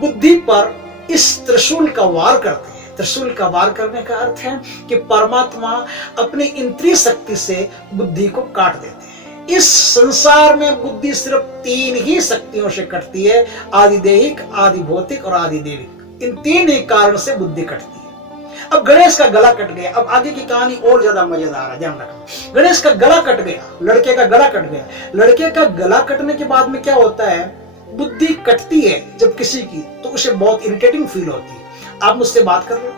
बुद्धि पर इस त्रिशूल का वार करते हैं। त्रिशूल का वार करने का अर्थ है कि परमात्मा अपनी इंद्रिय शक्ति से बुद्धि को काट देते हैं। इस संसार में बुद्धि सिर्फ 3 ही शक्तियों से कटती है, आदि दैहिक, आदि भौतिक और आदि दैविक। इन 3 ही कारण से बुद्धि कटती है। अब गणेश का गला कट गया। अब आगे की कहानी और ज्यादा मजेदार है, ध्यान रखना। गणेश का गला कट गया, लड़के का गला कट गया। लड़के का गला कटने के बाद में क्या होता है? बुद्धि कटती है जब किसी की, तो उसे बहुत इरिटेटिंग फील होती है। आप मुझसे बात कर रहे हो,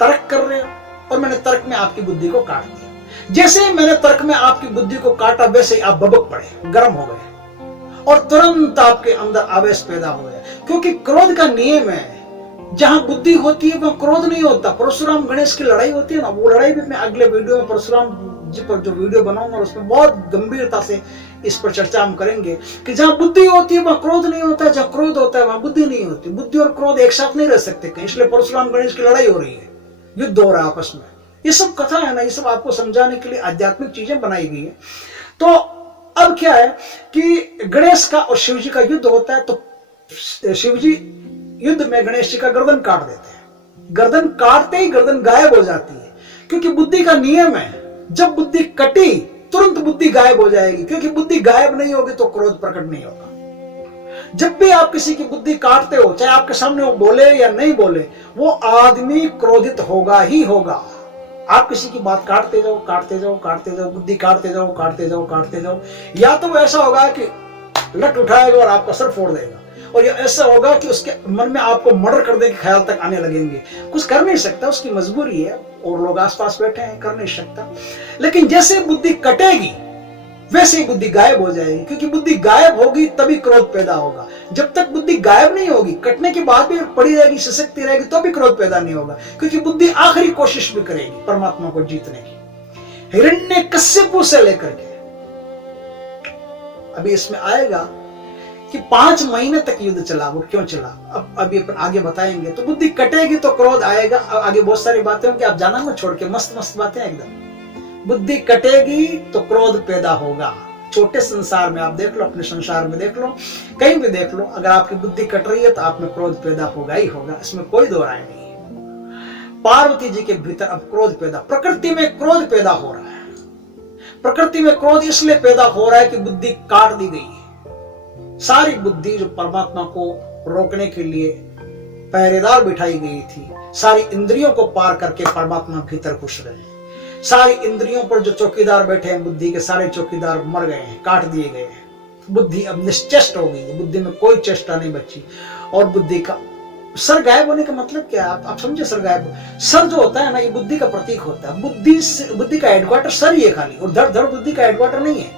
तर्क कर रहे हो, और मैंने तर्क में आपकी बुद्धि को काट दिया। जैसे ही मैंने तर्क में आपकी बुद्धि को काटा, वैसे ही आप बबक पड़े, गर्म हो गए, और तुरंत आपके अंदर आवेश पैदा हो गया। क्योंकि क्रोध का नियम है, जहां बुद्धि होती है वहां क्रोध नहीं होता। परशुराम गणेश की लड़ाई होती है ना, वो लड़ाई भी मैं अगले वीडियो में परशुराम जी पर जो वीडियो बनाऊंगा उसमें बहुत गंभीरता से इस पर चर्चा हम करेंगे कि जहां बुद्धि होती है वहां क्रोध नहीं होता, जहां क्रोध होता है वहां बुद्धि नहीं होती। बुद्धि और क्रोध एक साथ नहीं रह सकते कहीं, इसलिए परशुराम गणेश की लड़ाई हो रही है, युद्ध हो रहा है आपस में। ये सब कथा है ना, ये सब आपको समझाने के लिए आध्यात्मिक चीजें बनाई गई है। तो अब क्या है कि गणेश का और शिव जी का युद्ध होता है, तो शिव जी युद्ध में गणेश जी का गर्दन काट देते हैं। गर्दन काटते ही गर्दन गायब हो जाती है, क्योंकि बुद्धि का नियम है, जब बुद्धि कटी तुरंत बुद्धि गायब हो जाएगी, क्योंकि बुद्धि गायब नहीं होगी तो क्रोध प्रकट नहीं होगा। जब भी आप किसी की बुद्धि काटते हो, चाहे आपके सामने वो बोले या नहीं बोले, वो आदमी क्रोधित होगा ही होगा। आप किसी की बात काटते जाओ, काटते जाओ, काटते जाओ, बुद्धि काटते जाओ, काटते जाओ, काटते जाओ, या तो वो ऐसा होगा कि लट उठाएगा और आपका सर फोड़ देगा, और ये ऐसा होगा कि उसके मन में आपको मर्डर करने के ख्याल तक आने लगेंगे। कुछ कर नहीं सकता, उसकी मजबूरी है, और लोग आसपास बैठे हैं, कर नहीं सकता। लेकिन जैसे बुद्धि कटेगी वैसे ही बुद्धि गायब हो जाएगी, क्योंकि बुद्धि गायब होगी तभी क्रोध पैदा होगा। जब तक बुद्धि गायब नहीं होगी, कटने के बाद भी पड़ी रहेगी, सशक्ति रहेगी, तो भी क्रोध पैदा नहीं होगा, क्योंकि बुद्धि आखिरी कोशिश भी करेगी परमात्मा को जीतने की। हिरण्यकश्यप से लेकर के अभी इसमें आएगा कि 5 महीने तक युद्ध चला। वो क्यों चला अब अभी आगे बताएंगे। तो बुद्धि कटेगी तो क्रोध आएगा। आगे बहुत सारी बातें होंगी, आप जाना मत छोड़ के, मस्त मस्त बातें एकदम। बुद्धि कटेगी तो क्रोध पैदा होगा। छोटे संसार में आप देख लो, अपने संसार में देख लो, कहीं भी देख लो, अगर आपकी बुद्धि कट रही है तो आप में क्रोध पैदा होगा ही होगा, इसमें कोई दो राय नहीं है। पार्वती जी के भीतर अब क्रोध पैदा, प्रकृति में क्रोध पैदा हो रहा है। प्रकृति में क्रोध इसलिए पैदा हो रहा है कि बुद्धि काट दी गई है। सारी बुद्धि जो परमात्मा को रोकने के लिए पहरेदार बिठाई गई थी, सारी इंद्रियों को पार करके परमात्मा भीतर घुस रहे हैं। सारी इंद्रियों पर जो चौकीदार बैठे हैं बुद्धि के, सारे चौकीदार मर गए हैं, काट दिए गए हैं। बुद्धि अब निश्चेष्ट हो गई है, बुद्धि में कोई चेष्टा नहीं बची। और बुद्धि का सर गायब होने का मतलब क्या है? आप समझे? सर गायब, सर जो होता है ना, ये बुद्धि का प्रतीक होता है। बुद्धि का हेडक्वार्टर सर ही है खाली, और धड़ बुद्धि का हेडक्वार्टर नहीं है।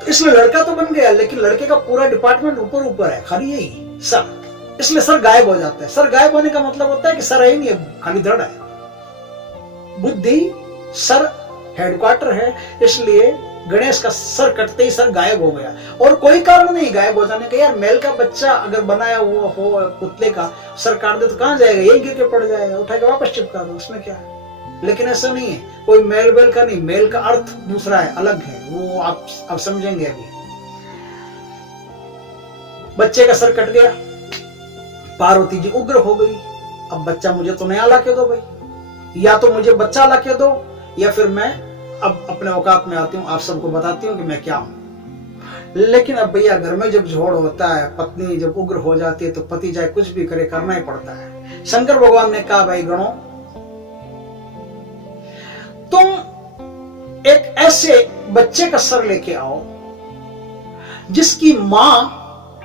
तो इसलिए लड़का तो बन गया, लेकिन लड़के का पूरा डिपार्टमेंट ऊपर ऊपर है, खाली यही सर। इसलिए सर गायब हो जाता है। सर गायब होने का मतलब होता है कि सर है ही नहीं, खाली धड़ है। बुद्धि सर हेडक्वार्टर है, इसलिए गणेश का सर कटते ही सर गायब हो गया। और कोई कारण नहीं गायब हो जाने का। यार मेल का बच्चा अगर बनाया हुआ हो पुतले का, सर काट दे तो कहां जाएगा? यही गिर के पड़ जाएगा, उठा के वापस चिपका दो, उसमें क्या है? लेकिन ऐसा नहीं है, कोई मेल बेल का नहीं। मेल का अर्थ दूसरा है, अलग है, वो आप समझेंगे अभी। बच्चे का सर कट गया, पार्वती जी उग्र हो गई। अब बच्चा मुझे तो नया ला के दो भाई, या तो मुझे बच्चा ला के दो, या फिर मैं अब अपने औकात में आती हूँ, आप सबको बताती हूँ कि मैं क्या हूँ। लेकिन अब भैया घर में जब झोड़ होता है, पत्नी जब उग्र हो जाती है, तो पति चाहे कुछ भी करे करना ही पड़ता है। शंकर भगवान ने कहा, भाई गणों, तुम एक ऐसे बच्चे का सर लेके आओ जिसकी मां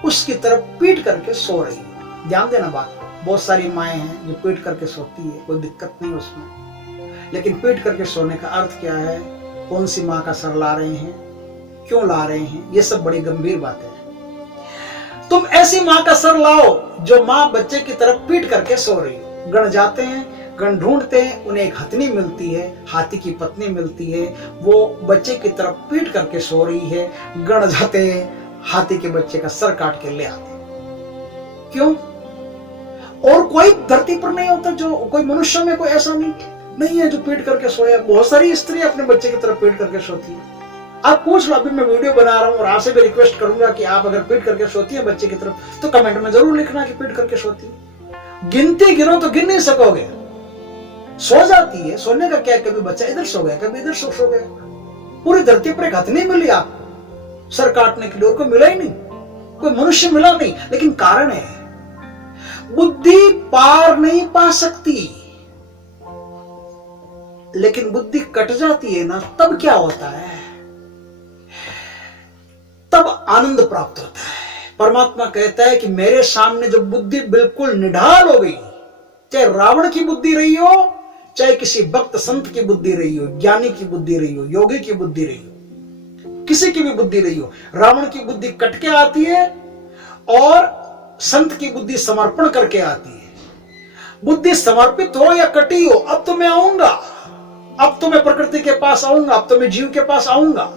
उसकी तरफ पीट करके सो रही है। ध्यान देना बात, बहुत सारी माएं हैं जो पीट करके सोती है, कोई दिक्कत नहीं उसमें, लेकिन पीट करके सोने का अर्थ क्या है, कौन सी मां का सर ला रहे हैं, क्यों ला रहे हैं, ये सब बड़ी गंभीर बातें हैं। तुम ऐसी मां का सर लाओ जो मां बच्चे की तरफ पीट करके सो रही है। गण जाते हैं, गण ढूंढते हैं, उन्हें एक हथनी मिलती है, हाथी की पत्नी मिलती है, वो बच्चे की तरफ पीट करके सो रही है। गण जाते हैं, हाथी के बच्चे का सर काट के ले आते हैं। क्यों? और कोई धरती पर नहीं होता, जो कोई मनुष्य में कोई ऐसा नहीं है जो पीट करके सोया। बहुत सारी स्त्रियां अपने बच्चे की तरफ पीट करके सोती है। आप पूछ लो, अभी मैं वीडियो बना रहा हूं और आपसे भी रिक्वेस्ट करूंगा कि आप अगर पीट करके सोती है बच्चे की तरफ, तो कमेंट में जरूर लिखना कि पीट करके सोती है। गिनती गिनो तो गिन नहीं सकोगे। सो जाती है, सोने का क्या, कभी बच्चा इधर सो गया, कभी इधर सो गया। पूरी धरती पर एक हथनी मिली आपको सर काटने के लिए, और कोई मिला ही नहीं, कोई मनुष्य मिला नहीं। लेकिन कारण है, बुद्धि पार नहीं पा सकती। लेकिन बुद्धि कट जाती है ना, तब क्या होता है, तब आनंद प्राप्त होता है। परमात्मा कहता है कि मेरे सामने जब बुद्धि बिल्कुल निढाल हो गई, चाहे रावण की बुद्धि रही हो, चाहे किसी भक्त संत की बुद्धि रही हो, ज्ञानी की बुद्धि रही हो, योगी की बुद्धि रही हो, किसी की भी बुद्धि रही हो, रावण की बुद्धि कट के आती है और संत की बुद्धि समर्पण करके आती है। बुद्धि समर्पित हो या कटी हो, अब तो मैं आऊंगा, अब तो मैं प्रकृति के पास आऊंगा, अब तो मैं जीव के पास आऊंगा।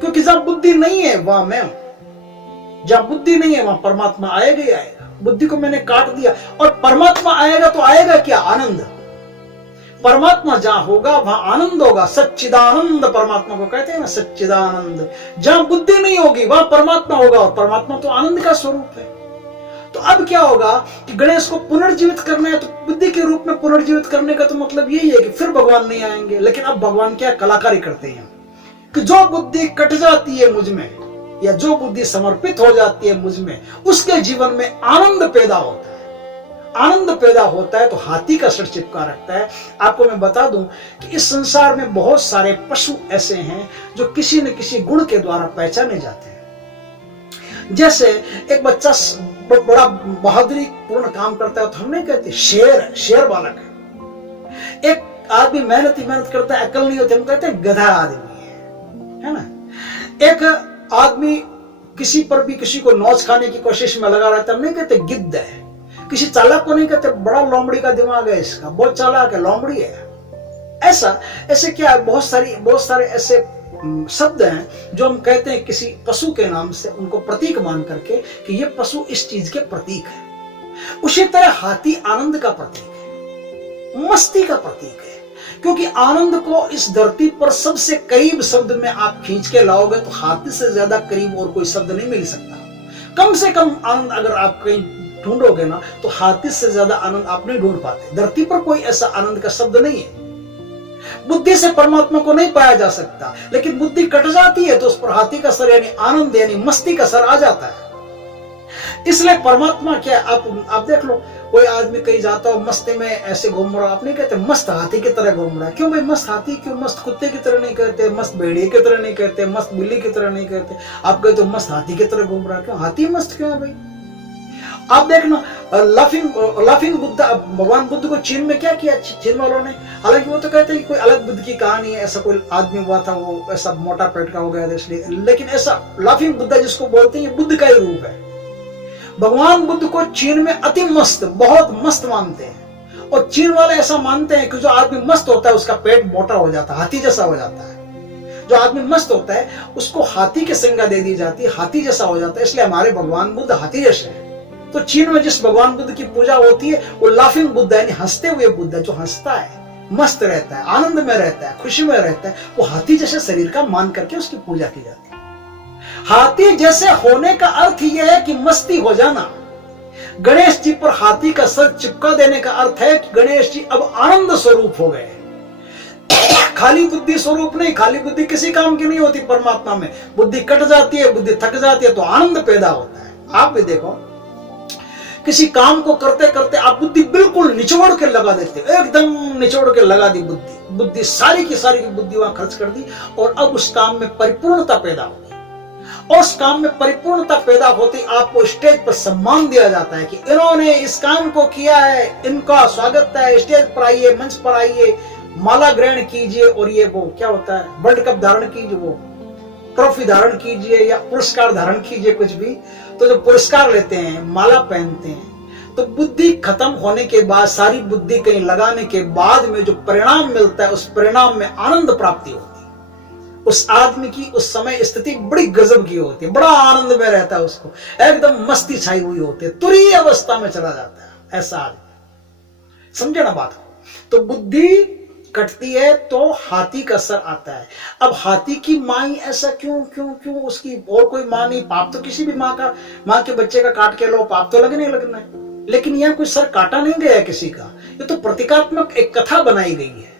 क्योंकि जहां बुद्धि नहीं है वहां मैं हूं, जहां बुद्धि नहीं है वहां परमात्मा आएगा ही आएगा। बुद्धि को मैंने काट दिया, और परमात्मा आएगा तो आएगा क्या, आनंद। परमात्मा जहां होगा वहां आनंद होगा, सच्चिदानंद परमात्मा को कहते हैं ना, सच्चिदानंद। जहां बुद्धि नहीं होगी वहां परमात्मा होगा, और परमात्मा तो आनंद का स्वरूप है। तो अब क्या होगा कि गणेश को पुनर्जीवित करना है, तो बुद्धि के रूप में पुनर्जीवित करने का तो मतलब यही है कि फिर भगवान नहीं आएंगे। लेकिन अब भगवान क्या कलाकारी करते हैं कि जो बुद्धि कट जाती है मुझ में, या जो बुद्धि समर्पित हो जाती है मुझ में, उसके जीवन में आनंद पैदा होता है। आनंद पैदा होता है तो हाथी का सर चिपका रखता है। आपको मैं बता दूं कि इस संसार में बहुत सारे पशु ऐसे हैं जो किसी न किसी गुण के द्वारा पहचाने जाते हैं। जैसे एक बच्चा बड़ा बहादुरी पूर्ण काम करता है तो हम नहीं कहते शेर बालक है। एक आदमी मेहनत करता है, अकल नहीं होती, हम कहते हैं गधा आदमी है ना। एक आदमी किसी पर भी किसी को नौच खाने की कोशिश में लगा रहता है, हम नहीं कहते गिद्ध है। किसी चालाक को नहीं कहते बड़ा लोमड़ी का दिमाग है इसका, बहुत चालाक है, लोमड़ी है। ऐसे क्या है, बहुत सारे ऐसे शब्द हैं जो हम कहते हैं किसी पशु के नाम से, उनको प्रतीक मान करके कि ये पशु इस चीज के प्रतीक है। उसी तरह हाथी आनंद का प्रतीक है, मस्ती का प्रतीक है। क्योंकि आनंद को इस धरती पर सबसे करीब शब्द में आप खींच के लाओगे तो हाथी से ज्यादा करीब और कोई शब्द नहीं मिल सकता। कम से कम आनंद अगर आप कहीं ढूंढोगे ना, तो हाथी से ज्यादा आनंद आप नहीं ढूंढ पाते। धरती पर कोई ऐसा आनंद का शब्द नहीं है। बुद्धि से परमात्मा को नहीं पाया जा सकता, लेकिन बुद्धि कट जाती है तो उस पर हाथी का सर यानी आनंद यानी मस्ती का सर आ जाता है। इसलिए परमात्मा क्या, आप देख लो, कोई आदमी कहीं जाता हो मस्ती में ऐसे घूम रहा, आप नहीं कहते मस्त हाथी की तरह घूम रहा है। क्यों भाई, मस्त हाथी क्यों, मस्त कुत्ते की तरह नहीं कहते, मस्त भेड़िए की तरह नहीं कहते, मस्त बिल्ली की तरह नहीं कहते, आप कहते हो मस्त हाथी की तरह घूम रहा है। क्यों हाथी मस्त क्यों है भाई? आप देखना लाफिंग बुद्ध, भगवान बुद्ध को चीन में क्या किया चीन वालों ने। हालांकि वो तो कहते हैं कि कोई अलग बुद्ध की कहानी है, ऐसा कोई आदमी हुआ था, वो ऐसा मोटा पेट का हो गया था इसलिए। लेकिन ऐसा लाफिंग बुद्धा जिसको बोलते हैं ये बुद्ध का ही रूप है। भगवान बुद्ध को चीन में अति मस्त, बहुत मस्त मानते हैं। और चीन वाले ऐसा मानते हैं कि जो आदमी मस्त होता है उसका पेट मोटा हो जाता है, हाथी जैसा हो जाता है। जो आदमी मस्त होता है उसको हाथी की संज्ञा दे दी जाती है, हाथी जैसा हो जाता है। इसलिए हमारे भगवान बुद्ध हाथी जैसे हैं। तो चीन में जिस भगवान बुद्ध की पूजा होती है वो लाफिंग बुद्ध यानी हंसते हुए बुद्ध है, जो हंसता है, मस्त रहता है, आनंद में रहता है, खुशी में रहता है। वो हाथी जैसे शरीर का मान करके उसकी पूजा की जाती है। हाथी जैसे होने का अर्थ यह है कि मस्ती हो जाना। गणेश जी पर हाथी का सर चिपका देने का अर्थ है कि गणेश जी अब आनंद स्वरूप हो गए। खाली बुद्धि स्वरूप नहीं, खाली बुद्धि किसी काम की नहीं होती परमात्मा में। बुद्धि कट जाती है, बुद्धि थक जाती है तो आनंद पैदा होता है। आप भी देखो, किसी काम को करते करते आप बुद्धि बिल्कुल निचोड़ के लगा देते हो, एकदम निचोड़ के लगा दी बुद्धि सारी की सारी बुद्धि वहां खर्च कर दी, और अब उस काम में परिपूर्णता पैदा होगी। और उस काम में परिपूर्णता पैदा होती आपको स्टेज पर सम्मान दिया जाता है कि इन्होंने इस काम को किया है, इनका स्वागत है, स्टेज पर आइए, मंच पर आइए, माला ग्रहण कीजिए, और ये वो क्या होता है, वर्ल्ड कप धारण कीजिए, वो ट्रॉफी धारण कीजिए या पुरस्कार धारण कीजिए, कुछ भी। तो जो पुरस्कार लेते हैं, माला पहनते हैं, तो बुद्धि खत्म होने के बाद, सारी बुद्धि कहीं लगाने के बाद में जो परिणाम मिलता है, उस परिणाम में आनंद प्राप्ति होती है। उस आदमी की उस समय स्थिति बड़ी गजब की होती है, बड़ा आनंद में रहता है, उसको एकदम मस्ती छाई हुई होती है, तुरीय अवस्था में चला जाता है ऐसा आदमी। समझे ना बात को? तो बुद्धि कटती है तो हाथी का सर आता है। अब हाथी की माँ ऐसा क्यों क्यों क्यों, उसकी और कोई माँ नहीं? पाप तो किसी भी माँ के बच्चे का काट के लो, पाप तो लगने लगना है। लेकिन यहाँ कोई सर काटा नहीं गया किसी का, ये तो प्रतीकात्मक एक कथा बनाई गई है।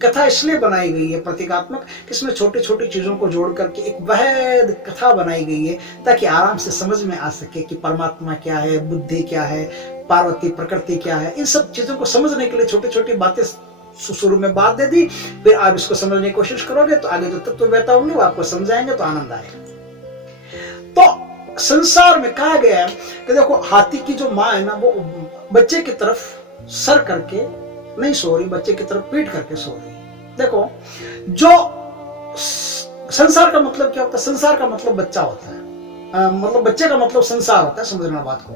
कथा इसलिए बनाई गई है प्रतीकात्मक, इसमें छोटी छोटी चीजों को जोड़ करके एक वैध कथा बनाई गई है, ताकि आराम से समझ में आ सके कि परमात्मा क्या है, बुद्धि क्या है, पार्वती प्रकृति क्या है। इन सब चीजों को समझने के लिए छोटी छोटी बातें शुरू में बात दे दी, फिर आप इसको समझने की कोशिश करोगे तो आगे जो तत्व बहता होंगे वो आपको समझाएंगे तो आनंद आएगा। तो संसार में कहा गया है कि देखो, हाथी की जो माँ है ना, वो बच्चे की तरफ सर करके नहीं सो रही, बच्चे की तरफ पीठ करके सो रही। देखो, जो संसार का मतलब क्या होता है? संसार का मतलब बच्चा होता है, मतलब बच्चे का मतलब संसार होता है। समझना बात को,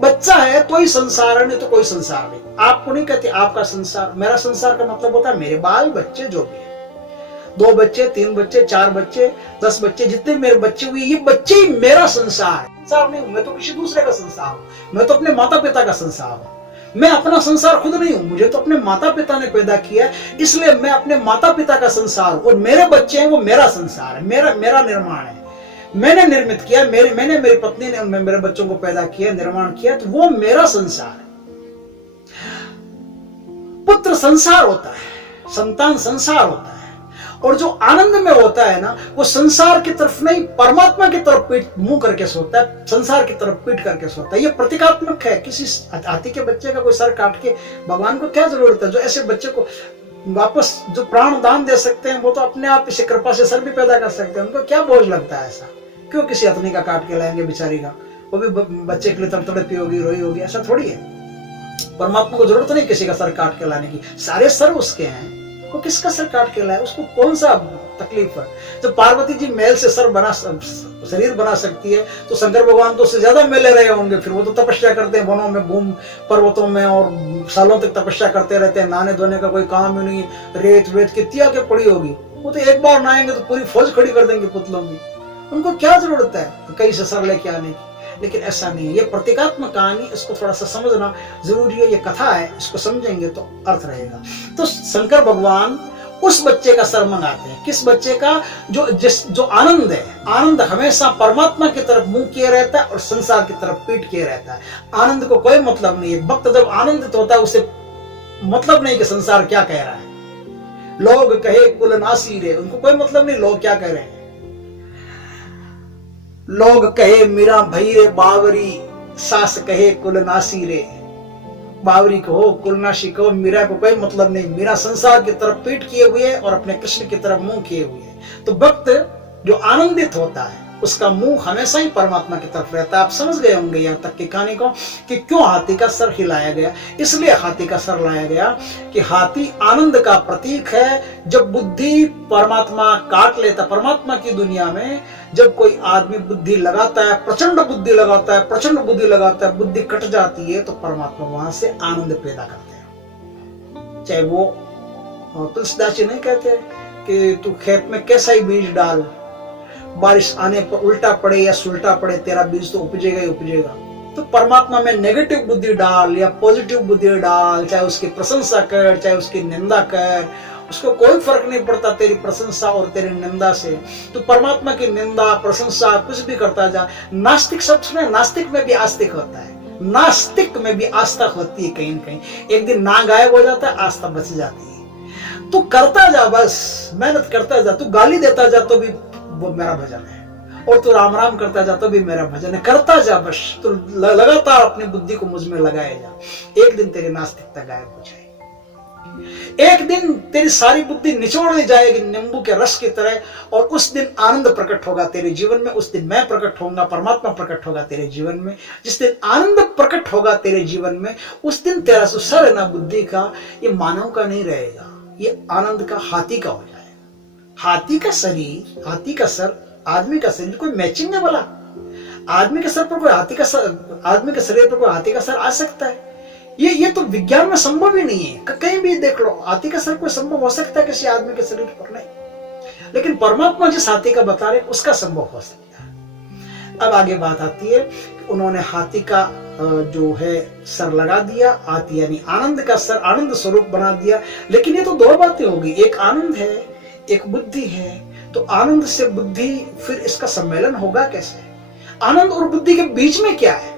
बच्चा है तो ही संसार है, नहीं तो कोई संसार नहीं। आपको नहीं कहते आपका संसार, मेरा संसार का मतलब होता है मेरे बाल बच्चे जो भी है, 2 बच्चे, 3 बच्चे, 4 बच्चे, 10 बच्चे, जितने मेरे बच्चे हुए, ये बच्चे ही मेरा संसार है। संसार नहीं हूं मैं तो किसी दूसरे का संसार हूं, मैं तो अपने माता पिता का संसार हूं। मैं अपना संसार खुद नहीं हूं, मुझे तो अपने माता पिता ने पैदा किया है, इसलिए मैं अपने माता पिता का संसार हूं, और मेरे बच्चे हैं वो मेरा संसार है, मेरा निर्माण है, मैंने निर्मित किया, मैंने मेरी पत्नी ने मेरे बच्चों को पैदा किया, निर्माण किया, तो वो मेरा संसार है। पुत्र संसार होता है, संतान संसार होता है, और जो आनंद में होता है ना, वो संसार की तरफ नहीं, परमात्मा की तरफ पीठ मुंह करके सोता है, संसार की तरफ पीठ करके सोता है। ये प्रतीकात्मक है। किसी हाथी के बच्चे का कोई सर काट के भगवान को क्या जरूरत है? जो ऐसे बच्चे को वापस जो प्राण दान दे सकते हैं, वो तो अपने आप इसी कृपा से सर भी पैदा कर सकते हैं। उनको क्या बोझ लगता है? ऐसा क्यों किसी हथनी का काट के लाएंगे बेचारी का? वो भी बच्चे के लिए तड़तड़पी होगी, रोई होगी, ऐसा थोड़ी है। परमात्मा को जरूरत नहीं किसी का सर काट के लाने की, सारे सर उसके हैं, वो किसका सर काट के लाए? उसको कौन सा तकलीफ है? जब पार्वती जी मैल से शरीर बना सकती है, तो शंकर भगवान तो उससे ज्यादा मेले रहे होंगे। फिर वो तो तपस्या करते हैं वनों में, घूम पर्वतों में, और सालों तक तपस्या करते रहते हैं, नहाने धोने का कोई काम ही नहीं, रेत वेत कितनी आके पड़ी होगी। वो तो एक बार नहाएंगे तो पूरी फौज खड़ी कर देंगे पुतलों की, उनको क्या जरूरत है कहीं से सर लेके आने की? लेकिन ऐसा नहीं है। ये प्रतीकात्मक कहानी, इसको थोड़ा सा समझना जरूरी है। ये कथा है, इसको समझेंगे तो अर्थ रहेगा। तो शंकर भगवान उस बच्चे का सर मंगाते हैं। किस बच्चे का? जो आनंद है। आनंद हमेशा परमात्मा की तरफ मुंह किए रहता है और संसार की तरफ पीठ किए रहता है। आनंद को कोई मतलब नहीं है। भक्त जब आनंदित होता है, उसे मतलब नहीं कि संसार क्या कह रहा है। लोग कहे कुल नासी रे, उनको कोई मतलब नहीं लोग क्या कह रहे हैं। लोग कहे मीरा भई रे बावरी, सास कहे कुलनासी रे। बावरी कहो, कुलनाशी कहो, मीरा को कोई मतलब नहीं। मीरा संसार की तरफ पीठ किए हुए है और अपने कृष्ण की तरफ मुंह किए हुए है। तो भक्त जो आनंदित होता है, उसका मुंह हमेशा ही परमात्मा की तरफ रहता है। आप समझ गए होंगे यहाँ तक की कहानी को कि क्यों हाथी का सर हिलाया गया। इसलिए हाथी का सर लाया गया कि हाथी आनंद का प्रतीक है। जब बुद्धि परमात्मा काट लेता, परमात्मा की दुनिया में जब कोई आदमी बुद्धि लगाता है, प्रचंड बुद्धि लगाता है, प्रचंड बुद्धि लगाता है, बुद्धि कट जाती है, तो परमात्मा वहां से आनंद पैदा करते हैं। चाहे वो तुलसीदास जी नहीं कहते कि तू खेत में कैसा ही बीज डाल, बारिश आने पर उल्टा पड़े या सुलटा पड़े, तेरा बीज तो उपजेगा ही उपजेगा। तो परमात्मा में नेगेटिव बुद्धि डाल या पॉजिटिव बुद्धि डाल, चाहे उसकी प्रशंसा कर, चाहे उसकी निंदा कर, उसको कोई फर्क नहीं पड़ता तेरी प्रशंसा और तेरी निंदा से। तो परमात्मा की निंदा प्रशंसा कुछ भी करता जा। नास्तिक शब्द सुने, नास्तिक में भी आस्तिक होता है, नास्तिक में भी आस्था होती है कहीं न कहीं। एक दिन ना गायब हो जाता है, आस्था बच जाती है। तू करता जा, बस मेहनत करता जा, तू गाली देता जा तो भी वो मेरा भजन है, और तू राम राम करता जा तो भी मेरा भजन है। करता जा बस, तू लगातार अपनी बुद्धि को मुझ में लगाए जा। एक दिन तेरी नास्तिकता गायब हो जाएगी, एक दिन तेरी सारी बुद्धि निचोड़ जाएगी नींबू के रस की तरह, और उस दिन आनंद प्रकट होगा तेरे जीवन में। उस दिन मैं प्रकट होऊंगा, परमात्मा प्रकट होगा तेरे जीवन में। जिस दिन आनंद प्रकट होगा तेरे जीवन में, उस दिन तेरा जो सर है ना बुद्धि का, ये मानव का नहीं रहेगा, ये आनंद का हाथी का हो जाएगा। हाथी का शरीर, हाथी का सर, आदमी का शरीर, कोई मैचिंग है भला? आदमी के सर पर कोई हाथी का सर, आदमी के शरीर पर कोई हाथी का सर आ सकता है? ये तो विज्ञान में संभव ही नहीं है। कहीं भी देख लो, हाथी का सर कोई संभव हो सकता है किसी आदमी के शरीर पर? नहीं। लेकिन परमात्मा जिस हाथी का बता रहे उसका संभव हो सकता है। अब आगे बात आती है कि उन्होंने हाथी का जो है सर लगा दिया, हाथी यानी आनंद का सर, आनंद स्वरूप बना दिया। लेकिन ये तो दो बातें होगी, एक आनंद है, एक बुद्धि है। तो आनंद से बुद्धि, फिर इसका सम्मेलन होगा कैसे? आनंद और बुद्धि के बीच में क्या है?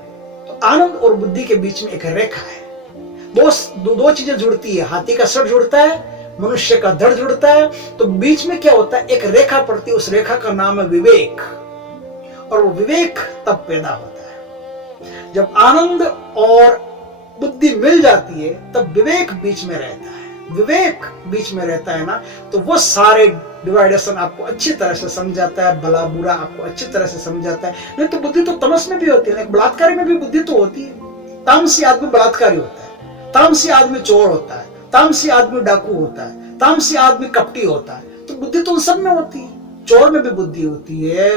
तो आनंद और बुद्धि के बीच में एक रेखा है। दो चीजें जुड़ती है, हाथी का सर जुड़ता है, मनुष्य का धड़ जुड़ता है, तो बीच में क्या होता है? एक रेखा पड़ती है, उस रेखा का नाम है विवेक। और वो विवेक तब पैदा होता है जब आनंद और बुद्धि मिल जाती है, तब विवेक बीच में रहता है। विवेक बीच में रहता है ना, तो वो सारे डिवाइडेशन आपको अच्छी तरह से समझाता है, भला बुरा आपको अच्छी तरह से समझाता है। नहीं तो बुद्धि तो तमस में भी होती है, बलात्कारी में भी बुद्धि तो होती है। तामसी आदमी बलात्कारी होता है, तामसी आदमी चोर होता है, तामसी आदमी डाकू होता है, तामसी आदमी कपटी होता है। तो बुद्धि तो उन सब में होती है। चोर में भी बुद्धि होती है,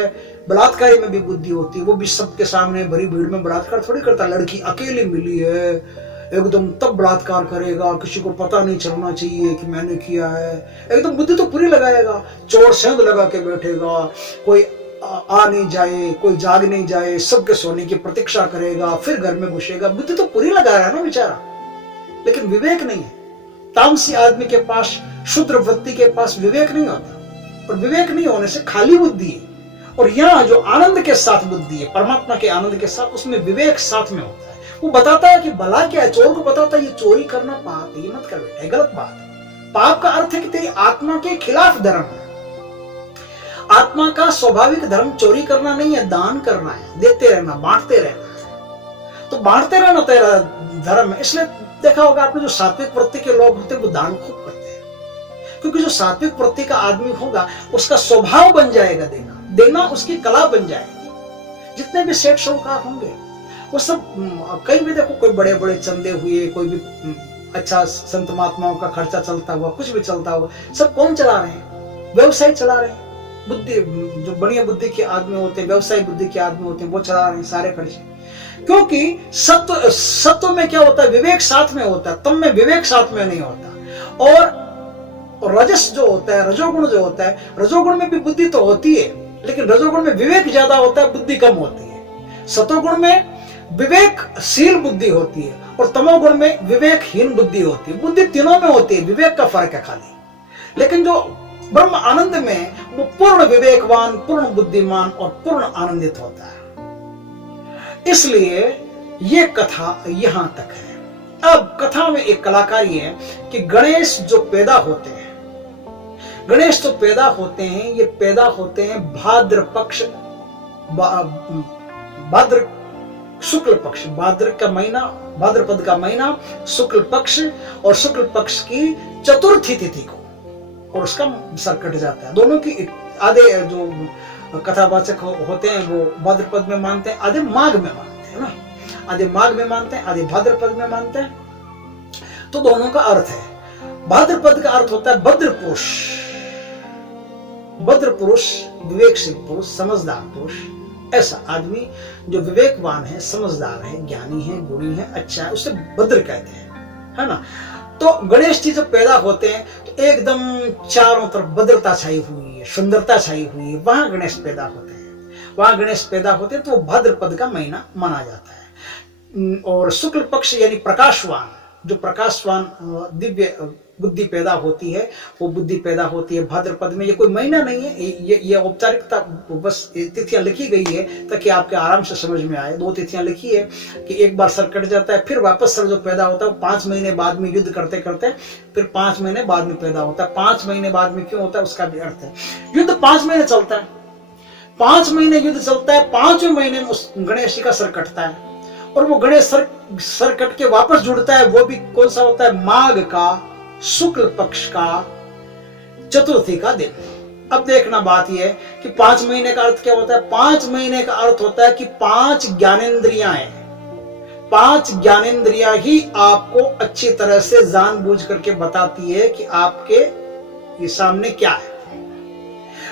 बलात्कारी में भी बुद्धि होती है। वो भी सबके सामने भरी भीड़ में बलात्कार थोड़ी करता। लड़की अकेली मिली है एकदम, तब बलात्कार करेगा, किसी को पता नहीं चलना चाहिए कि मैंने किया है, एकदम बुद्धि तो पूरी लगाएगा। चोर सेंध लगा के बैठेगा, कोई आ नहीं जाए, कोई जाग नहीं जाए, सबके सोने की प्रतीक्षा करेगा, फिर घर में घुसेगा। बुद्धि तो पूरी लगा रहा है ना बेचारा, लेकिन विवेक नहीं है। तामसी आदमी के पास, शुद्र वृत्ति के पास विवेक नहीं होता, और विवेक नहीं होने से खाली बुद्धि है। और यहाँ जो आनंद के साथ बुद्धि है, परमात्मा के आनंद के साथ, उसमें विवेक साथ में होता है। वो बताता है कि भला क्या है। चोर को बताता है ये चोरी करना पाप है, ये मत कर बेटा, गलत बात है। पाप का अर्थ है कि तेरी आत्मा के खिलाफ धर्म है। आत्मा का स्वाभाविक धर्म चोरी करना नहीं है, दान करना है, देते रहना, बांटते रहना। तो बांटते रहना तेरा धर्म है। इसलिए देखा होगा आपने, जो सात्विक वृत्ति के लोग होते हैं वो दान खूब करते हैं, क्योंकि जो सात्विक वृत्ति का आदमी होगा उसका स्वभाव बन जाएगा देना, देना उसकी कला बन जाएगी। जितने भी सेठ साहूकार होंगे वो सब, कहीं भी देखो, कोई बड़े बड़े चंदे हुए, कोई भी अच्छा संत महात्माओं का खर्चा चलता हुआ, कुछ भी चलता हुआ, सब कौन चला रहे हैं? व्यवसाय चला रहे हैं। बुद्धि, जो बढ़िया बुद्धि के आदमी होते हैं, व्यवसायी बुद्धि के आदमी होते हैं, वो चला रहे हैं सारे खर्चे। क्योंकि सत्व में क्या होता है? विवेक साथ में होता है, तम में विवेक साथ में नहीं होता। और रजस जो होता है, रजोगुण जो होता है, रजोगुण में भी बुद्धि तो होती है, लेकिन रजोगुण में विवेक ज्यादा होता है, बुद्धि कम होती है। सतोगुण में विवेकशील बुद्धि होती है, और तमोगुण में विवेकहीन बुद्धि होती है। बुद्धि तीनों में होती है, विवेक का फर्क है खाली। लेकिन जो ब्रह्म आनंद में, वो पूर्ण विवेकवान, पूर्ण बुद्धिमान और पूर्ण आनंदित होता है। इसलिए ये कथा यहां तक है। अब कथा में एक कलाकारी है कि गणेश जो पैदा होते हैं, गणेश जो पैदा होते हैं, ये पैदा होते हैं भाद्र पक्ष, भाद्र शुक्ल पक्ष, भाद्र का महीना, भाद्रपद का महीना, शुक्ल पक्ष, और शुक्ल पक्ष की चतुर्थी तिथि को, और उसका सर कट जाता है। दोनों की आधे जो कथावाचक होते हैं वो भाद्रपद में मानते हैं, आधे माघ में मानते हैं ना, आधे माघ में मानते हैं, आधे भाद्रपद में मानते हैं। तो दोनों का अर्थ है। भाद्रपद का अर्थ होता है भद्र पुरुष, भद्र पुरुष, विवेकशील पुरुष, समझदार पुरुष, ऐसा आदमी जो विवेकवान है, समझदार है, ज्ञानी है, गुणी है, अच्छा है, उसे भद्र कहते हैं, है ना। तो गणेश जी जब पैदा होते हैं तो एकदम चारों तरफ भद्रता छाई हुई है, सुंदरता छाई हुई है, वहां गणेश पैदा होते हैं। वहां गणेश पैदा होते हैं तो वो भाद्रपद का महीना माना जाता है। और शुक्ल पक्ष यानी प्रकाशवान, जो प्रकाशवान दिव्य बुद्धि पैदा होती है, वो बुद्धि पैदा होती है भाद्रपद में। ये कोई महीना नहीं है, ये औपचारिकता, बस तिथियां लिखी गई है ताकि आपके आराम से समझ में आए। 2 तिथियां लिखी है कि एक बार सर कट जाता है, फिर वापस सर जो पैदा होता है वो 5 महीने बाद में युद्ध करते करते फिर 5 महीने बाद में पैदा होता है। 5 महीने बाद में क्यों होता है उसका भी अर्थ है। युद्ध 5 महीने चलता है, 5 महीने युद्ध चलता है, 5वें महीने में उस गणेश जी का सर कटता है और वो गणेश सर कट के वापस जुड़ता है। वो भी कौन सा होता है, माघ का शुक्ल पक्ष का चतुर्थी का दिन। अब देखना बात यह है कि 5 महीने का अर्थ क्या होता है। 5 महीने का अर्थ होता है कि 5 ज्ञानेंद्रियां हैं। 5 ज्ञानेंद्रियां ही आपको अच्छी तरह से जानबूझ करके बताती है कि आपके ये सामने क्या है।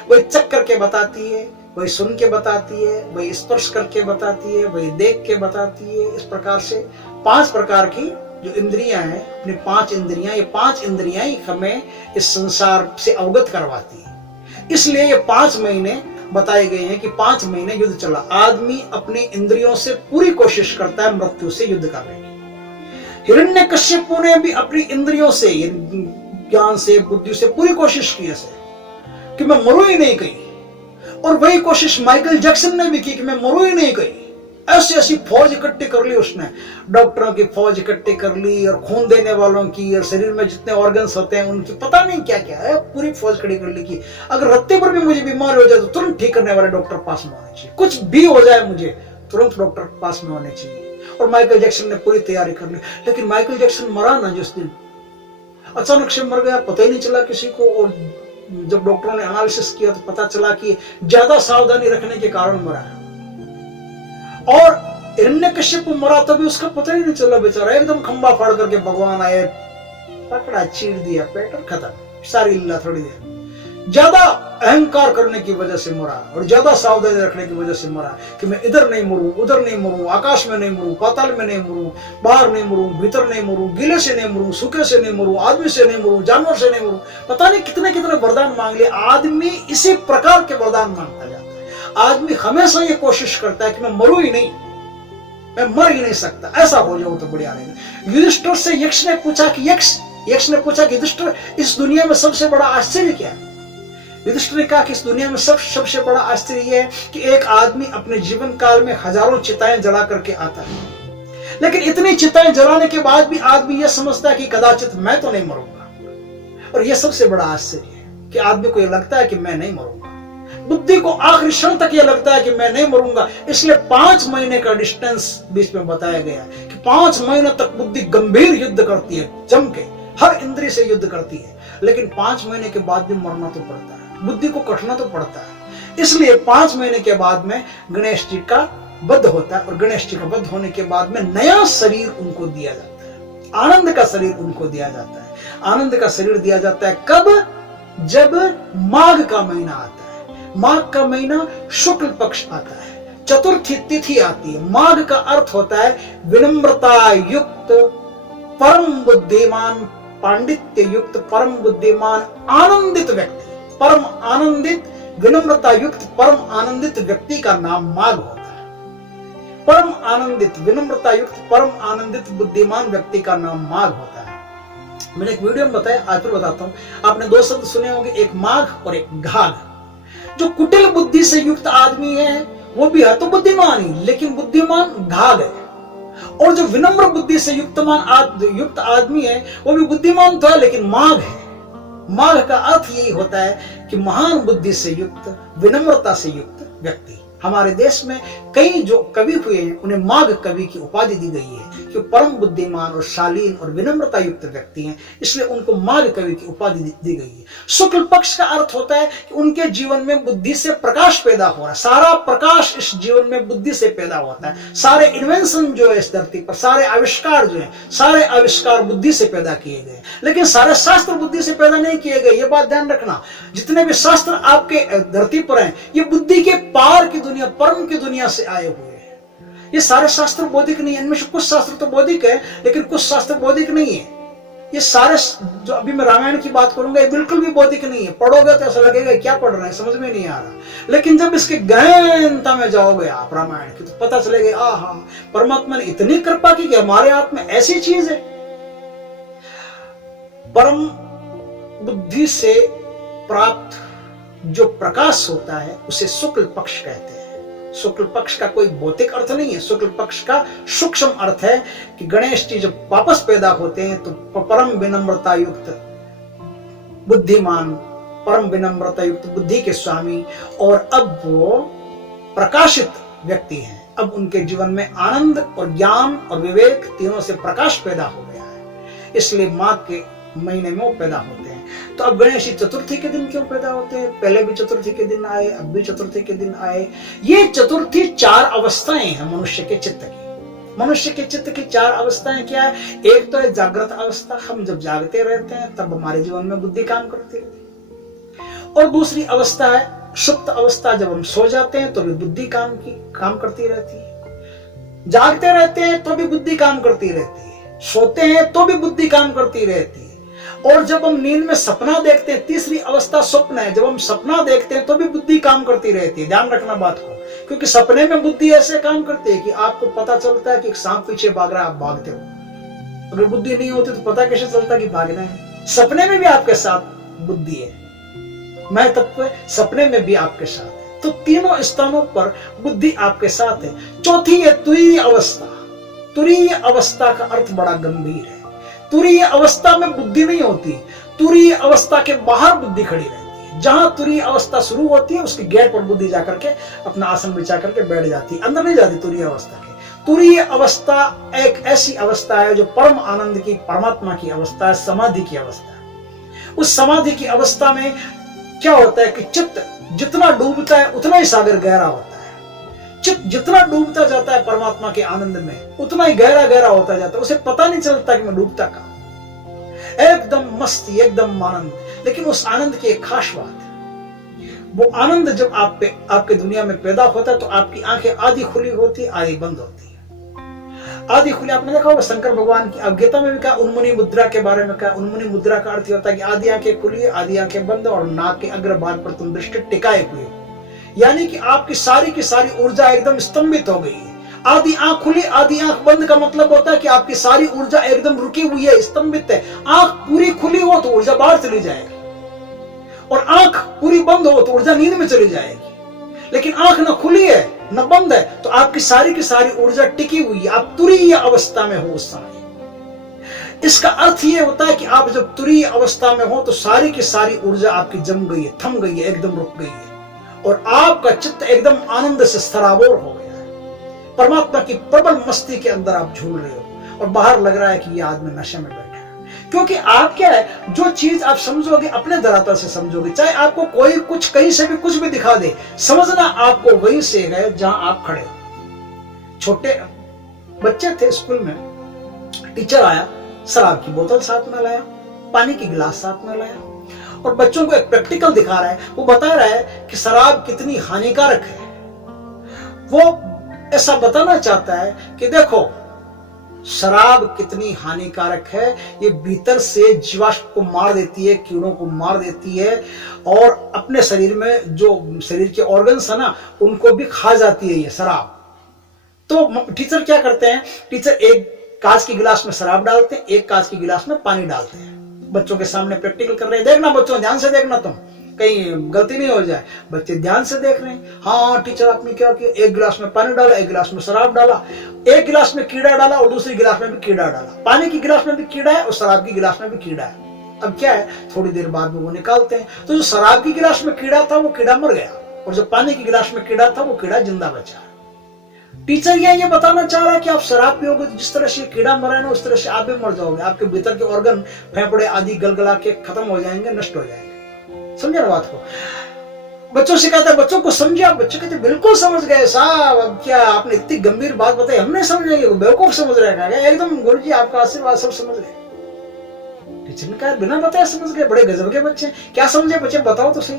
वही चख करके बताती है, वही सुन के बताती है, वही स्पर्श करके बताती है, वही देख के बताती है। इस प्रकार से 5 प्रकार की जो इंद्रियां हैं, अपनी 5 इंद्रियां, ये 5 इंद्रियां ही हमें इस संसार से अवगत करवाती है। इसलिए ये 5 महीने बताए गए हैं कि 5 महीने युद्ध चला। आदमी अपनी इंद्रियों से पूरी कोशिश करता है मृत्यु से युद्ध करने की। हिरण्यकश्यपु ने भी अपनी इंद्रियों से, ज्ञान से, बुद्धि से पूरी कोशिश की है कि मैं मरूं ही नहीं कहीं। और वही कोशिश माइकल जैक्सन ने भी की कि मैं मरूं ही नहीं कहीं। ऐसी ऐसी फौज इकट्ठी कर ली उसने, डॉक्टरों की फौज इकट्ठी कर ली और खून देने वालों की और शरीर में जितने ऑर्गन्स होते हैं उनकी पता नहीं क्या क्या है, पूरी फौज खड़ी कर ली कि अगर रत्ते पर भी मुझे बीमारी हो जाए तो तुरंत ठीक करने वाले डॉक्टर पास में होने चाहिए, कुछ भी हो जाए मुझे तुरंत डॉक्टर पास में होने चाहिए। और माइकल जैक्सन ने पूरी तैयारी कर ली। लेकिन माइकल जैक्सन मरा ना जिस दिन, अचानक से मर गया, पता ही नहीं चला किसी को। और जब डॉक्टरों ने एनालिसिस किया तो पता चला कि ज्यादा सावधानी रखने के कारण मरा है। और हिरण्यकश्यप मरा तभी उसका पता ही नहीं चला, बेचारा एकदम खंबा फाड़ करके भगवान आए, पकड़ा, चीर दिया, पेट और खत्म, सारी लीला थोड़ी देर। ज्यादा अहंकार करने की वजह से मरा और ज्यादा सावधानी रखने की वजह से मरा कि मैं इधर नहीं मरूं, उधर नहीं मरूं, आकाश में नहीं मरूं, पाताल में नहीं मरूं, बाहर नहीं मरूं, भीतर नहीं मरूं, गीले से नहीं मरूं, सूखे से नहीं मरूं, आदमी से नहीं मरूं, जानवर से नहीं मरूं। पता नहीं कितने कितने वरदान मांग लिए। आदमी इसी प्रकार के वरदान मांगता जाता है। आदमी हमेशा ये कोशिश करता है कि मैं मरूं ही नहीं, मैं मर ही नहीं सकता, ऐसा हो जाऊं तो बढ़िया रहेगा। युधिष्ठिर से यक्ष ने पूछा कि युधिष्ठिर, इस दुनिया में सबसे बड़ा आश्चर्य क्या है। युधिष्ठिर ने कहा कि इस दुनिया में सबसे बड़ा आश्चर्य यह है कि एक आदमी अपने जीवन काल में हजारों चिताएं जला करके आता है, लेकिन इतनी चिताएं जलाने के बाद भी आदमी यह समझता है कि कदाचित मैं तो नहीं मरूंगा। और यह सबसे बड़ा आश्चर्य है कि आदमी को यह लगता है कि मैं नहीं मरूंगा। बुद्धि को आखिरी क्षण तक यह लगता है कि मैं नहीं मरूंगा। इसलिए 5 महीने का डिस्टेंस बीच में बताया गया कि 5 महीने तक बुद्धि गंभीर युद्ध करती है, जम के हर इंद्रिय से युद्ध करती है। लेकिन 5 महीने के बाद भी मरना तो पड़ता है, बुद्धि को कटना तो पड़ता है। इसलिए 5 महीने के बाद में गणेश जी का वध होता है और गणेश जी का वध होने के बाद में नया शरीर उनको दिया जाता है, आनंद का शरीर उनको दिया जाता है। आनंद का शरीर दिया जाता है कब? जब माघ का महीना आता है। माघ का महीना शुक्ल पक्ष आता है, चतुर्थी तिथि आती है। माघ का अर्थ होता है विनम्रता युक्त, परम बुद्धिमान, पांडित्य युक्त, परम बुद्धिमान, आनंदित व्यक्ति, परम आनंदित, विनम्रता युक्त, परम आनंदित व्यक्ति का नाम माघ होता है। परम आनंदित, विनम्रता युक्त, परम आनंदित, बुद्धिमान व्यक्ति का नाम माघ होता है। मैंने एक वीडियो में बताया, आज फिर बताता हूं। आपने 2 शब्द सुने होंगे, एक माघ और एक घाघ। जो कुटिल बुद्धि से युक्त आदमी है वो भी है तो बुद्धिमान ही, लेकिन बुद्धिमान घाघ है। और जो विनम्र बुद्धि से युक्त आदमी है वो भी बुद्धिमान तो है लेकिन माघ है। माघ का अर्थ यही होता है कि महान बुद्धि से युक्त, विनम्रता से युक्त व्यक्ति। हमारे देश में कई जो कवि हुए हैं उन्हें माघ कवि की उपाधि दी गई है कि परम बुद्धिमान और शालीन और विनम्रता युक्त व्यक्ति हैं, इसलिए उनको माघ कवि की उपाधि दी गई है। शुक्ल पक्ष का अर्थ होता है कि उनके जीवन में बुद्धि से प्रकाश पैदा हो रहा है। सारा प्रकाश इस जीवन में बुद्धि से पैदा होता है। सारे इन्वेंशन जो है इस धरती पर, सारे आविष्कार जो है, सारे आविष्कार बुद्धि से पैदा किए गए। लेकिन सारे शास्त्र बुद्धि से पैदा नहीं किए गए, ये बात ध्यान रखना। जितने भी शास्त्र आपके धरती पर हैं ये बुद्धि के पार की दुनिया, परम की दुनिया से आए हुए हैं। ये सारे शास्त्र बौद्धिक नहीं है, इनमें से कुछ शास्त्र तो बौद्धिक है लेकिन कुछ शास्त्र बौद्धिक नहीं है। ये सारे जो अभी मैं रामायण की बात करूंगा ये बिल्कुल भी बौद्धिक नहीं है। पढ़ोगे तो ऐसा लगेगा क्या पढ़ रहे हैं, समझ में नहीं आ रहा। लेकिन जब इसके गहनता में जाओगे आप रामायण की तो पता चलेगा आहा, परमात्मा ने इतनी कृपा की कि हमारे हाथ में ऐसी चीज है। परम बुद्धि से प्राप्त जो प्रकाश होता है उसे शुक्ल पक्ष कहते हैं। शुक्ल पक्ष का कोई भौतिक अर्थ नहीं है, शुक्ल पक्ष का सूक्ष्म अर्थ है कि गणेश जी जब वापस पैदा होते हैं तो परम विनम्रता युक्त बुद्धिमान, परम विनम्रता युक्त बुद्धि के स्वामी, और अब वो प्रकाशित व्यक्ति हैं। अब उनके जीवन में आनंद और ज्ञान और विवेक तीनों से प्रकाश पैदा हो गया है, इसलिए माघ के महीने में वो पैदा होते हैं। तो अब गणेश जी चतुर्थी के दिन क्यों पैदा होते हैं? पहले भी चतुर्थी के दिन आए, अब भी चतुर्थी के दिन आए। ये चतुर्थी 4 अवस्थाएं हैं मनुष्य के चित्त की। मनुष्य के चित्त की 4 अवस्थाएं क्या है? एक तो है जागृत अवस्था, हम जब जागते रहते हैं तब हमारे जीवन में बुद्धि काम करती रहती है। और दूसरी अवस्था है सुप्त अवस्था, जब हम सो जाते हैं तो भी बुद्धि काम करती रहती है। जागते रहते हैं तो भी बुद्धि काम करती रहती है, सोते हैं तो भी बुद्धि काम करती रहती है। और जब हम नींद में सपना देखते हैं, तीसरी अवस्था स्वप्न है, जब हम सपना देखते हैं तो भी बुद्धि काम करती रहती है। ध्यान रखना बात को, क्योंकि सपने में बुद्धि ऐसे काम करती है कि आपको पता चलता है कि एक सांप पीछे भाग रहा है, आप भागते हो। अगर बुद्धि नहीं होती तो पता कैसे चलता कि भागना है? सपने में भी आपके साथ बुद्धि है, मैं तत्व सपने में भी आपके साथ है। तो तीनों स्थानों पर बुद्धि आपके साथ है। चौथी है तुरीय अवस्था। तुरीय अवस्था का अर्थ बड़ा गंभीर है। तुरीय अवस्था में बुद्धि नहीं होती, तुरीय अवस्था के बाहर बुद्धि खड़ी रहती है। जहां तुरीय अवस्था शुरू होती है उसके गेट पर बुद्धि जाकर के अपना आसन बिछा करके बैठ जाती है, अंदर नहीं जाती तुरीय अवस्था के। तुरीय अवस्था एक ऐसी अवस्था है जो परम आनंद की, परमात्मा की अवस्था है, समाधि की अवस्था है। उस समाधि की अवस्था में क्या होता है कि चित्त जितना डूबता है उतना ही सागर गहरा होता है। चित्त जितना डूबता जाता है परमात्मा के आनंद में उतना ही गहरा गहरा होता जाता है। उसे पता नहीं चलता कि मैं डूबता कहां, एकदम मस्ती, एकदम आनंद। लेकिन उस आनंद की एक खास बात है, वो आनंद जब आपके दुनिया में पैदा होता है तो आपकी आंखें आधी खुली होती, आधी बंद होती है। आधी खुली, आपने देखा होगा शंकर भगवान की गीता में भी कहा, उन्मुनि मुद्रा के बारे में कहा। उन्मुनि मुद्रा का अर्थ होता है कि आधी आंखें खुली, आधी आंखें बंद, और नाक के अग्रभाग पर तुम दृष्टि टिकाए हुए, यानी कि आपकी सारी की सारी ऊर्जा एकदम स्तंभित हो गई है। आधी आंख खुली, आधी आंख बंद का मतलब होता है कि आपकी सारी ऊर्जा एकदम रुकी हुई है, स्तंभित है। आंख पूरी खुली हो तो ऊर्जा बाहर चली जाएगी, और आंख पूरी बंद हो तो ऊर्जा नींद में चली जाएगी। लेकिन आंख न खुली है न बंद है तो आपकी सारी की सारी ऊर्जा टिकी हुई है, आप तुरीय अवस्था में हो उस समय। इसका अर्थ यह होता है कि आप जब तुरीय अवस्था में हो तो सारी की सारी ऊर्जा आपकी जम गई है, थम गई है, एकदम रुक गई है, और आपका चित्त एकदम आनंद से सराबोर हो गया है। परमात्मा की प्रबल मस्ती के अंदर आप झूल रहे हो, और बाहर लग रहा है कि यह आदमी नशे में बैठा है। क्योंकि आप क्या है, जो चीज आप समझोगे अपने धरातल से समझोगे, चाहे आपको कोई कुछ कहीं से भी कुछ भी दिखा दे, समझना आपको वहीं से है जहां आप खड़े हो। छोटे बच्चे थे, स्कूल में टीचर आया, शराब की बोतल साथ में लाया, पानी की गिलास साथ में लाया, और बच्चों को एक प्रैक्टिकल दिखा रहा है। वो बता रहा है कि शराब कितनी हानिकारक है। वो ऐसा बताना चाहता है कि देखो शराब कितनी हानिकारक है, ये भीतर से जीवाश्म को मार देती है, कीड़ों को मार देती है, और अपने शरीर में जो शरीर के ऑर्गन्स है ना उनको भी खा जाती है ये शराब। तो टीचर क्या करते हैं, टीचर एक कांच की गिलास में शराब डालते हैं, एक कांच की गिलास में पानी डालते हैं, बच्चों के सामने प्रैक्टिकल कर रहे हैं। देखना बच्चों, ध्यान से देखना, तुम कहीं गलती नहीं हो जाए। बच्चे ध्यान से देख रहे हैं। हाँ टीचर आपने क्या किया, एक गिलास में पानी डाला, एक गिलास में शराब डाला, एक गिलास में कीड़ा डाला और दूसरी गिलास में भी कीड़ा डाला। पानी की गिलास में भी कीड़ा है और शराब की गिलास में भी कीड़ा है। अब क्या है, थोड़ी देर बाद में वो निकालते हैं, तो जो शराब की गिलास में कीड़ा था वो कीड़ा मर गया, और जो पानी की गिलास में कीड़ा था वो कीड़ा जिंदा बचा। टीचर ये बताना चाह रहा है कि आप शराब पियोगे तो जिस तरह से कीड़ा मरा है ना उस तरह से आप भी मर जाओगे, आपके भीतर के ऑर्गन फेफड़े आदि गलगला के खत्म हो जाएंगे, नष्ट हो जाएंगे। समझे ना बात को? बच्चों से कहता है बच्चों को समझे, आप बच्चे कहते बिल्कुल समझ गए साहब, अब क्या आपने इतनी गंभीर बात बताई, हमने समझेंगे, बेवकूफ समझ रहे हैं। एकदम गुरुजी आपका आशीर्वाद, सब समझ गए। टीचर ने कहा बिना बताए समझ गए, बड़े गजब के बच्चे। क्या समझे बच्चे, बताओ तो सही।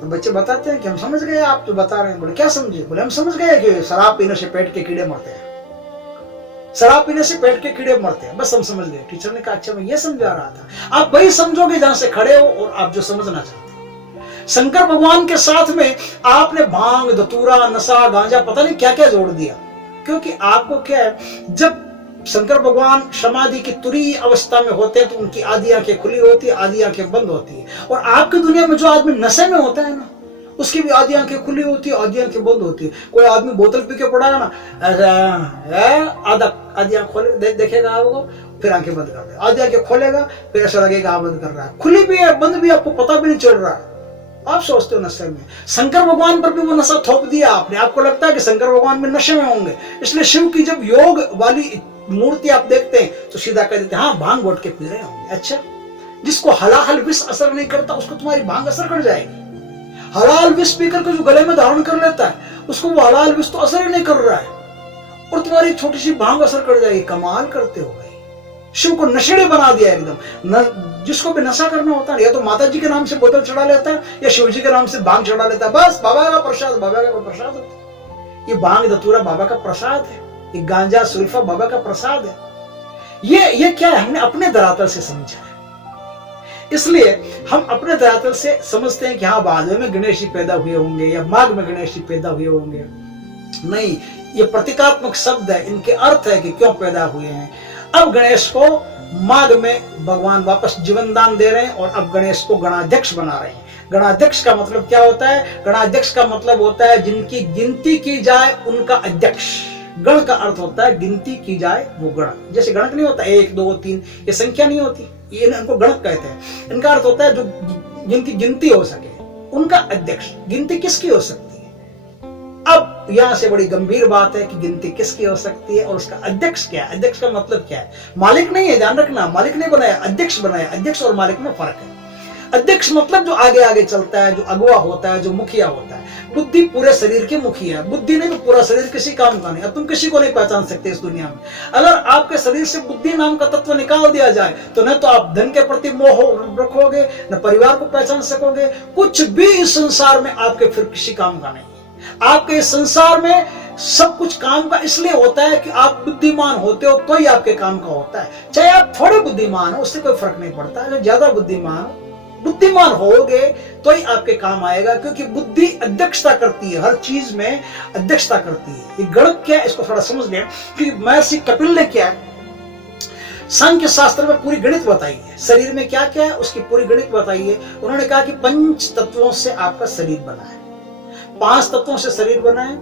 तो बच्चे बताते हैं कि हम समझ गए, आप जो बता रहे हैं। बोले क्या समझे? बोले हम समझ गए कि शराब पीने से पेट के कीड़े मरते हैं, शराब पीने से पेट के कीड़े मरते हैं, बस हम समझ गए। टीचर ने कहा अच्छा मैं ये समझा रहा था। आप वही समझोगे जहां से खड़े हो और आप जो समझना चाहते हैं। शंकर भगवान के साथ में आपने भांग, धतूरा, नशा, गांजा, पता नहीं क्या क्या जोड़ दिया, क्योंकि आपको क्या है, जब शंकर भगवान समाधि की तुरीय अवस्था में होते हैं तो उनकी आधी आंखें खुली होती है, आधी आंखें बंद होती है। और आपकी दुनिया में जो आदमी नशे में होता है ना, उसकी भी आधी आंखें खुली होती है, आधी आंखें बंद होती है। कोई आदमी बोतल पी के पड़ा है ना, आधी आंख खोले देखेगा आपको, फिर आंखें बंद कर देगा, आधी आंखें खोलेगा, फिर ऐसा लगेगा बंद कर रहा है, खुली भी है बंद भी, आपको पता भी नहीं चल रहा है। आप सोचते हो नशे में। शंकर भगवान पर भी वो नशा थोप दिया आपने, आपको लगता है कि शंकर भगवान में नशे में होंगे। इसलिए शिव की जब योग वाली मूर्ति आप देखते हैं तो सीधा कह देते हैं हाँ भांग घोट के पी रहे होंगे। अच्छा, जिसको हलाल विष असर नहीं करता उसको तुम्हारी भांग असर कर जाएगी। हलाल विष पीकर के जो गले में धारण कर लेता है उसको वो हलाल विष तो असर ही नहीं कर रहा है, और तुम्हारी छोटी सी भांग असर कर जाएगी। कमाल करते हो भाई, शिव को नशेड़ी बना दिया एकदम। जिसको भी नशा करना होता है या तो माता जी के नाम से बोतल चढ़ा लेता है या शिव जी के नाम से भांग चढ़ा लेता है, बस बाबा का प्रसाद, बाबा का प्रसाद होता है। ये भांग धतूरा बाबा का प्रसाद है, ये गांजा सुल्फा बाबा का प्रसाद है। ये क्या है, हमने अपने धरातल से समझा है। इसलिए हम अपने धरातल से समझते हैं कि हाँ भादवे में गणेश जी पैदा हुए होंगे या माघ में गणेश जी पैदा हुए होंगे। नहीं, ये प्रतीकात्मक शब्द है, इनके अर्थ है कि क्यों पैदा हुए हैं। अब गणेश को माघ में भगवान वापस जीवन दान दे रहे हैं और अब गणेश को गणाध्यक्ष बना रहे हैं। गणाध्यक्ष का मतलब क्या होता है? गणाध्यक्ष का मतलब होता है जिनकी गिनती की जाए उनका अध्यक्ष। गण का अर्थ होता है गिनती की जाए वो गण। जैसे गणक नहीं होता 1 2 3, ये संख्या नहीं होती, ये इनको गणक कहते हैं। इनका अर्थ होता है जो जिनकी गिनती हो सके, उनका अध्यक्ष। गिनती किसकी हो सकती है? अब यहां से बड़ी गंभीर बात है कि गिनती किसकी हो सकती है और उसका अध्यक्ष क्या है। अध्यक्ष का मतलब क्या है? मालिक नहीं है, ध्यान रखना, मालिक नहीं बनाया, अध्यक्ष बनाया। अध्यक्ष और मालिक में फर्क है। अध्यक्ष मतलब जो आगे आगे चलता है, जो अगुवा होता है, जो मुखिया होता है। बुद्धि पूरे शरीर की मुखिया है, बुद्धि नहीं तो पूरा शरीर किसी काम का नहीं। अब तुम किसी को नहीं पहचान सकते इस दुनिया में। अगर आपके शरीर से बुद्धि नाम का तत्व निकाल दिया जाए तो न तो आप धन के प्रति मोह रखोगे, न परिवार को पहचान सकोगे, कुछ भी इस संसार में आपके फिर किसी काम का नहीं। आपके इस संसार में सब कुछ काम का इसलिए होता है कि आप बुद्धिमान होते हो तो ही आपके काम का होता है। चाहे आप थोड़े बुद्धिमान हो उससे कोई फर्क नहीं पड़ता, अगर ज्यादा बुद्धिमान होगे तो ही आपके काम आएगा, क्योंकि बुद्धि अध्यक्षता करती है, हर चीज में अध्यक्षता करती है। ये गणक क्या है इसको थोड़ा समझ लें कि महर्षि कपिल ने क्या है, सांख्य शास्त्र में पूरी गणित बताई है। शरीर में क्या क्या है उसकी पूरी गणित बताई है। उन्होंने कहा कि 5 तत्वों से आपका शरीर बना है, 5 तत्वों से शरीर बना है।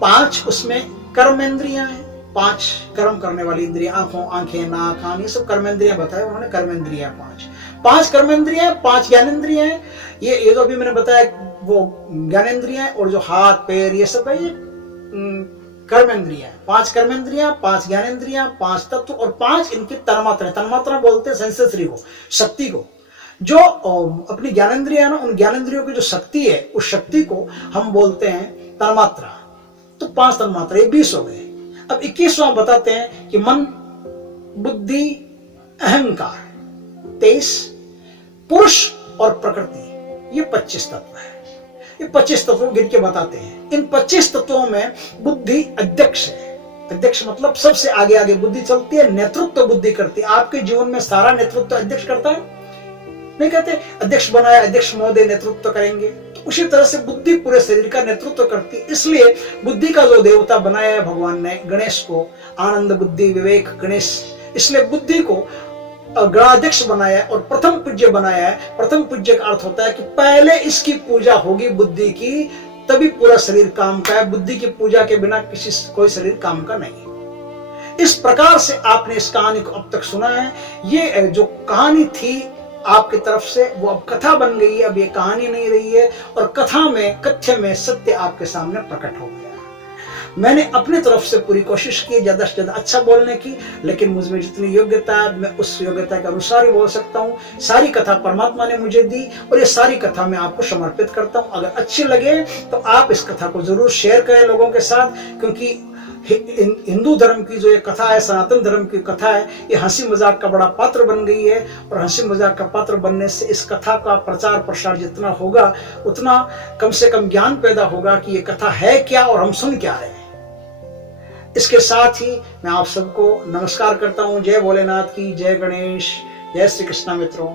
5 उसमें कर्मेंद्रियां हैं, 5 कर्म करने वाली इंद्रियां, आंखें, नाक, कान, ये सब कर्मेंद्रियां बताए उन्होंने। कर्मेंद्रियां 5 कर्मेंद्रियां, 5 ज्ञानेंद्रियां हैं। ये जो अभी मैंने बताया वो ज्ञानेंद्रियां, और जो हाथ पैर ये सब है ये कर्मेंद्रियां। 5 कर्मेंद्रियां, 5 ज्ञानेंद्रियां, 5 तत्व और 5 इनकी तन्मात्रा। तन्मात्रा बोलते हैं सेंसेसरी को, शक्ति को। जो अपनी ज्ञानेंद्रियां ना, उन ज्ञानेंद्रियों की जो शक्ति है उस शक्ति को हम बोलते हैं तन्मात्रा। तो 5 तन्मात्रा, ये 20 हो गए। अब 21वां बताते हैं कि मन, बुद्धि, अहंकार 23, पुरुष और प्रकृति ये 25 तत्व है। ये 25 तत्वों गिन के बताते हैं। इन 25 तत्वों में बुद्धि अध्यक्ष है। अध्यक्ष मतलब सबसे आगे आगे बुद्धि चलती है, नेतृत्व बुद्धि करती है। आपके जीवन में सारा नेतृत्व अध्यक्ष करता है, नहीं कहते अध्यक्ष बनाया, अध्यक्ष महोदय नेतृत्व करेंगे। तो उसी तरह से बुद्धि पूरे शरीर का नेतृत्व करती है। इसलिए बुद्धि का जो देवता बनाया है भगवान ने गणेश को, आनंद बुद्धि विवेक गणेश, इसलिए बुद्धि को गणाध्यक्ष बनाया और प्रथम पूज्य बनाया है। प्रथम पूज्य का अर्थ होता है कि पहले इसकी पूजा होगी बुद्धि की, तभी पूरा शरीर काम का है। बुद्धि की पूजा के बिना कोई शरीर काम का नहीं। इस प्रकार से आपने इस कहानी को अब तक सुना है। ये जो कहानी थी आपकी तरफ से वो अब कथा बन गई है, अब ये कहानी नहीं रही है, और कथा में, कथ्य में सत्य आपके सामने प्रकट हो गया। मैंने अपनी तरफ से पूरी कोशिश की ज्यादा से ज्यादा अच्छा बोलने की, लेकिन मुझमें जितनी योग्यता है मैं उस योग्यता के अनुसार ही बोल सकता हूँ। सारी कथा परमात्मा ने मुझे दी और ये सारी कथा मैं आपको समर्पित करता हूँ। अगर अच्छी लगे तो आप इस कथा को जरूर शेयर करें लोगों के साथ, क्योंकि हिंदू धर्म की जो ये कथा है, सनातन धर्म की कथा है, ये हंसी मजाक का बड़ा पात्र बन गई है। और हंसी मजाक का पात्र बनने से इस कथा का प्रचार प्रसार जितना होगा उतना कम से कम ज्ञान पैदा होगा कि ये कथा है क्या और हम सुन क्या रहे हैं। इसके साथ ही मैं आप सबको नमस्कार करता हूँ। जय भोलेनाथ की, जय गणेश, जय श्री कृष्ण मित्रों।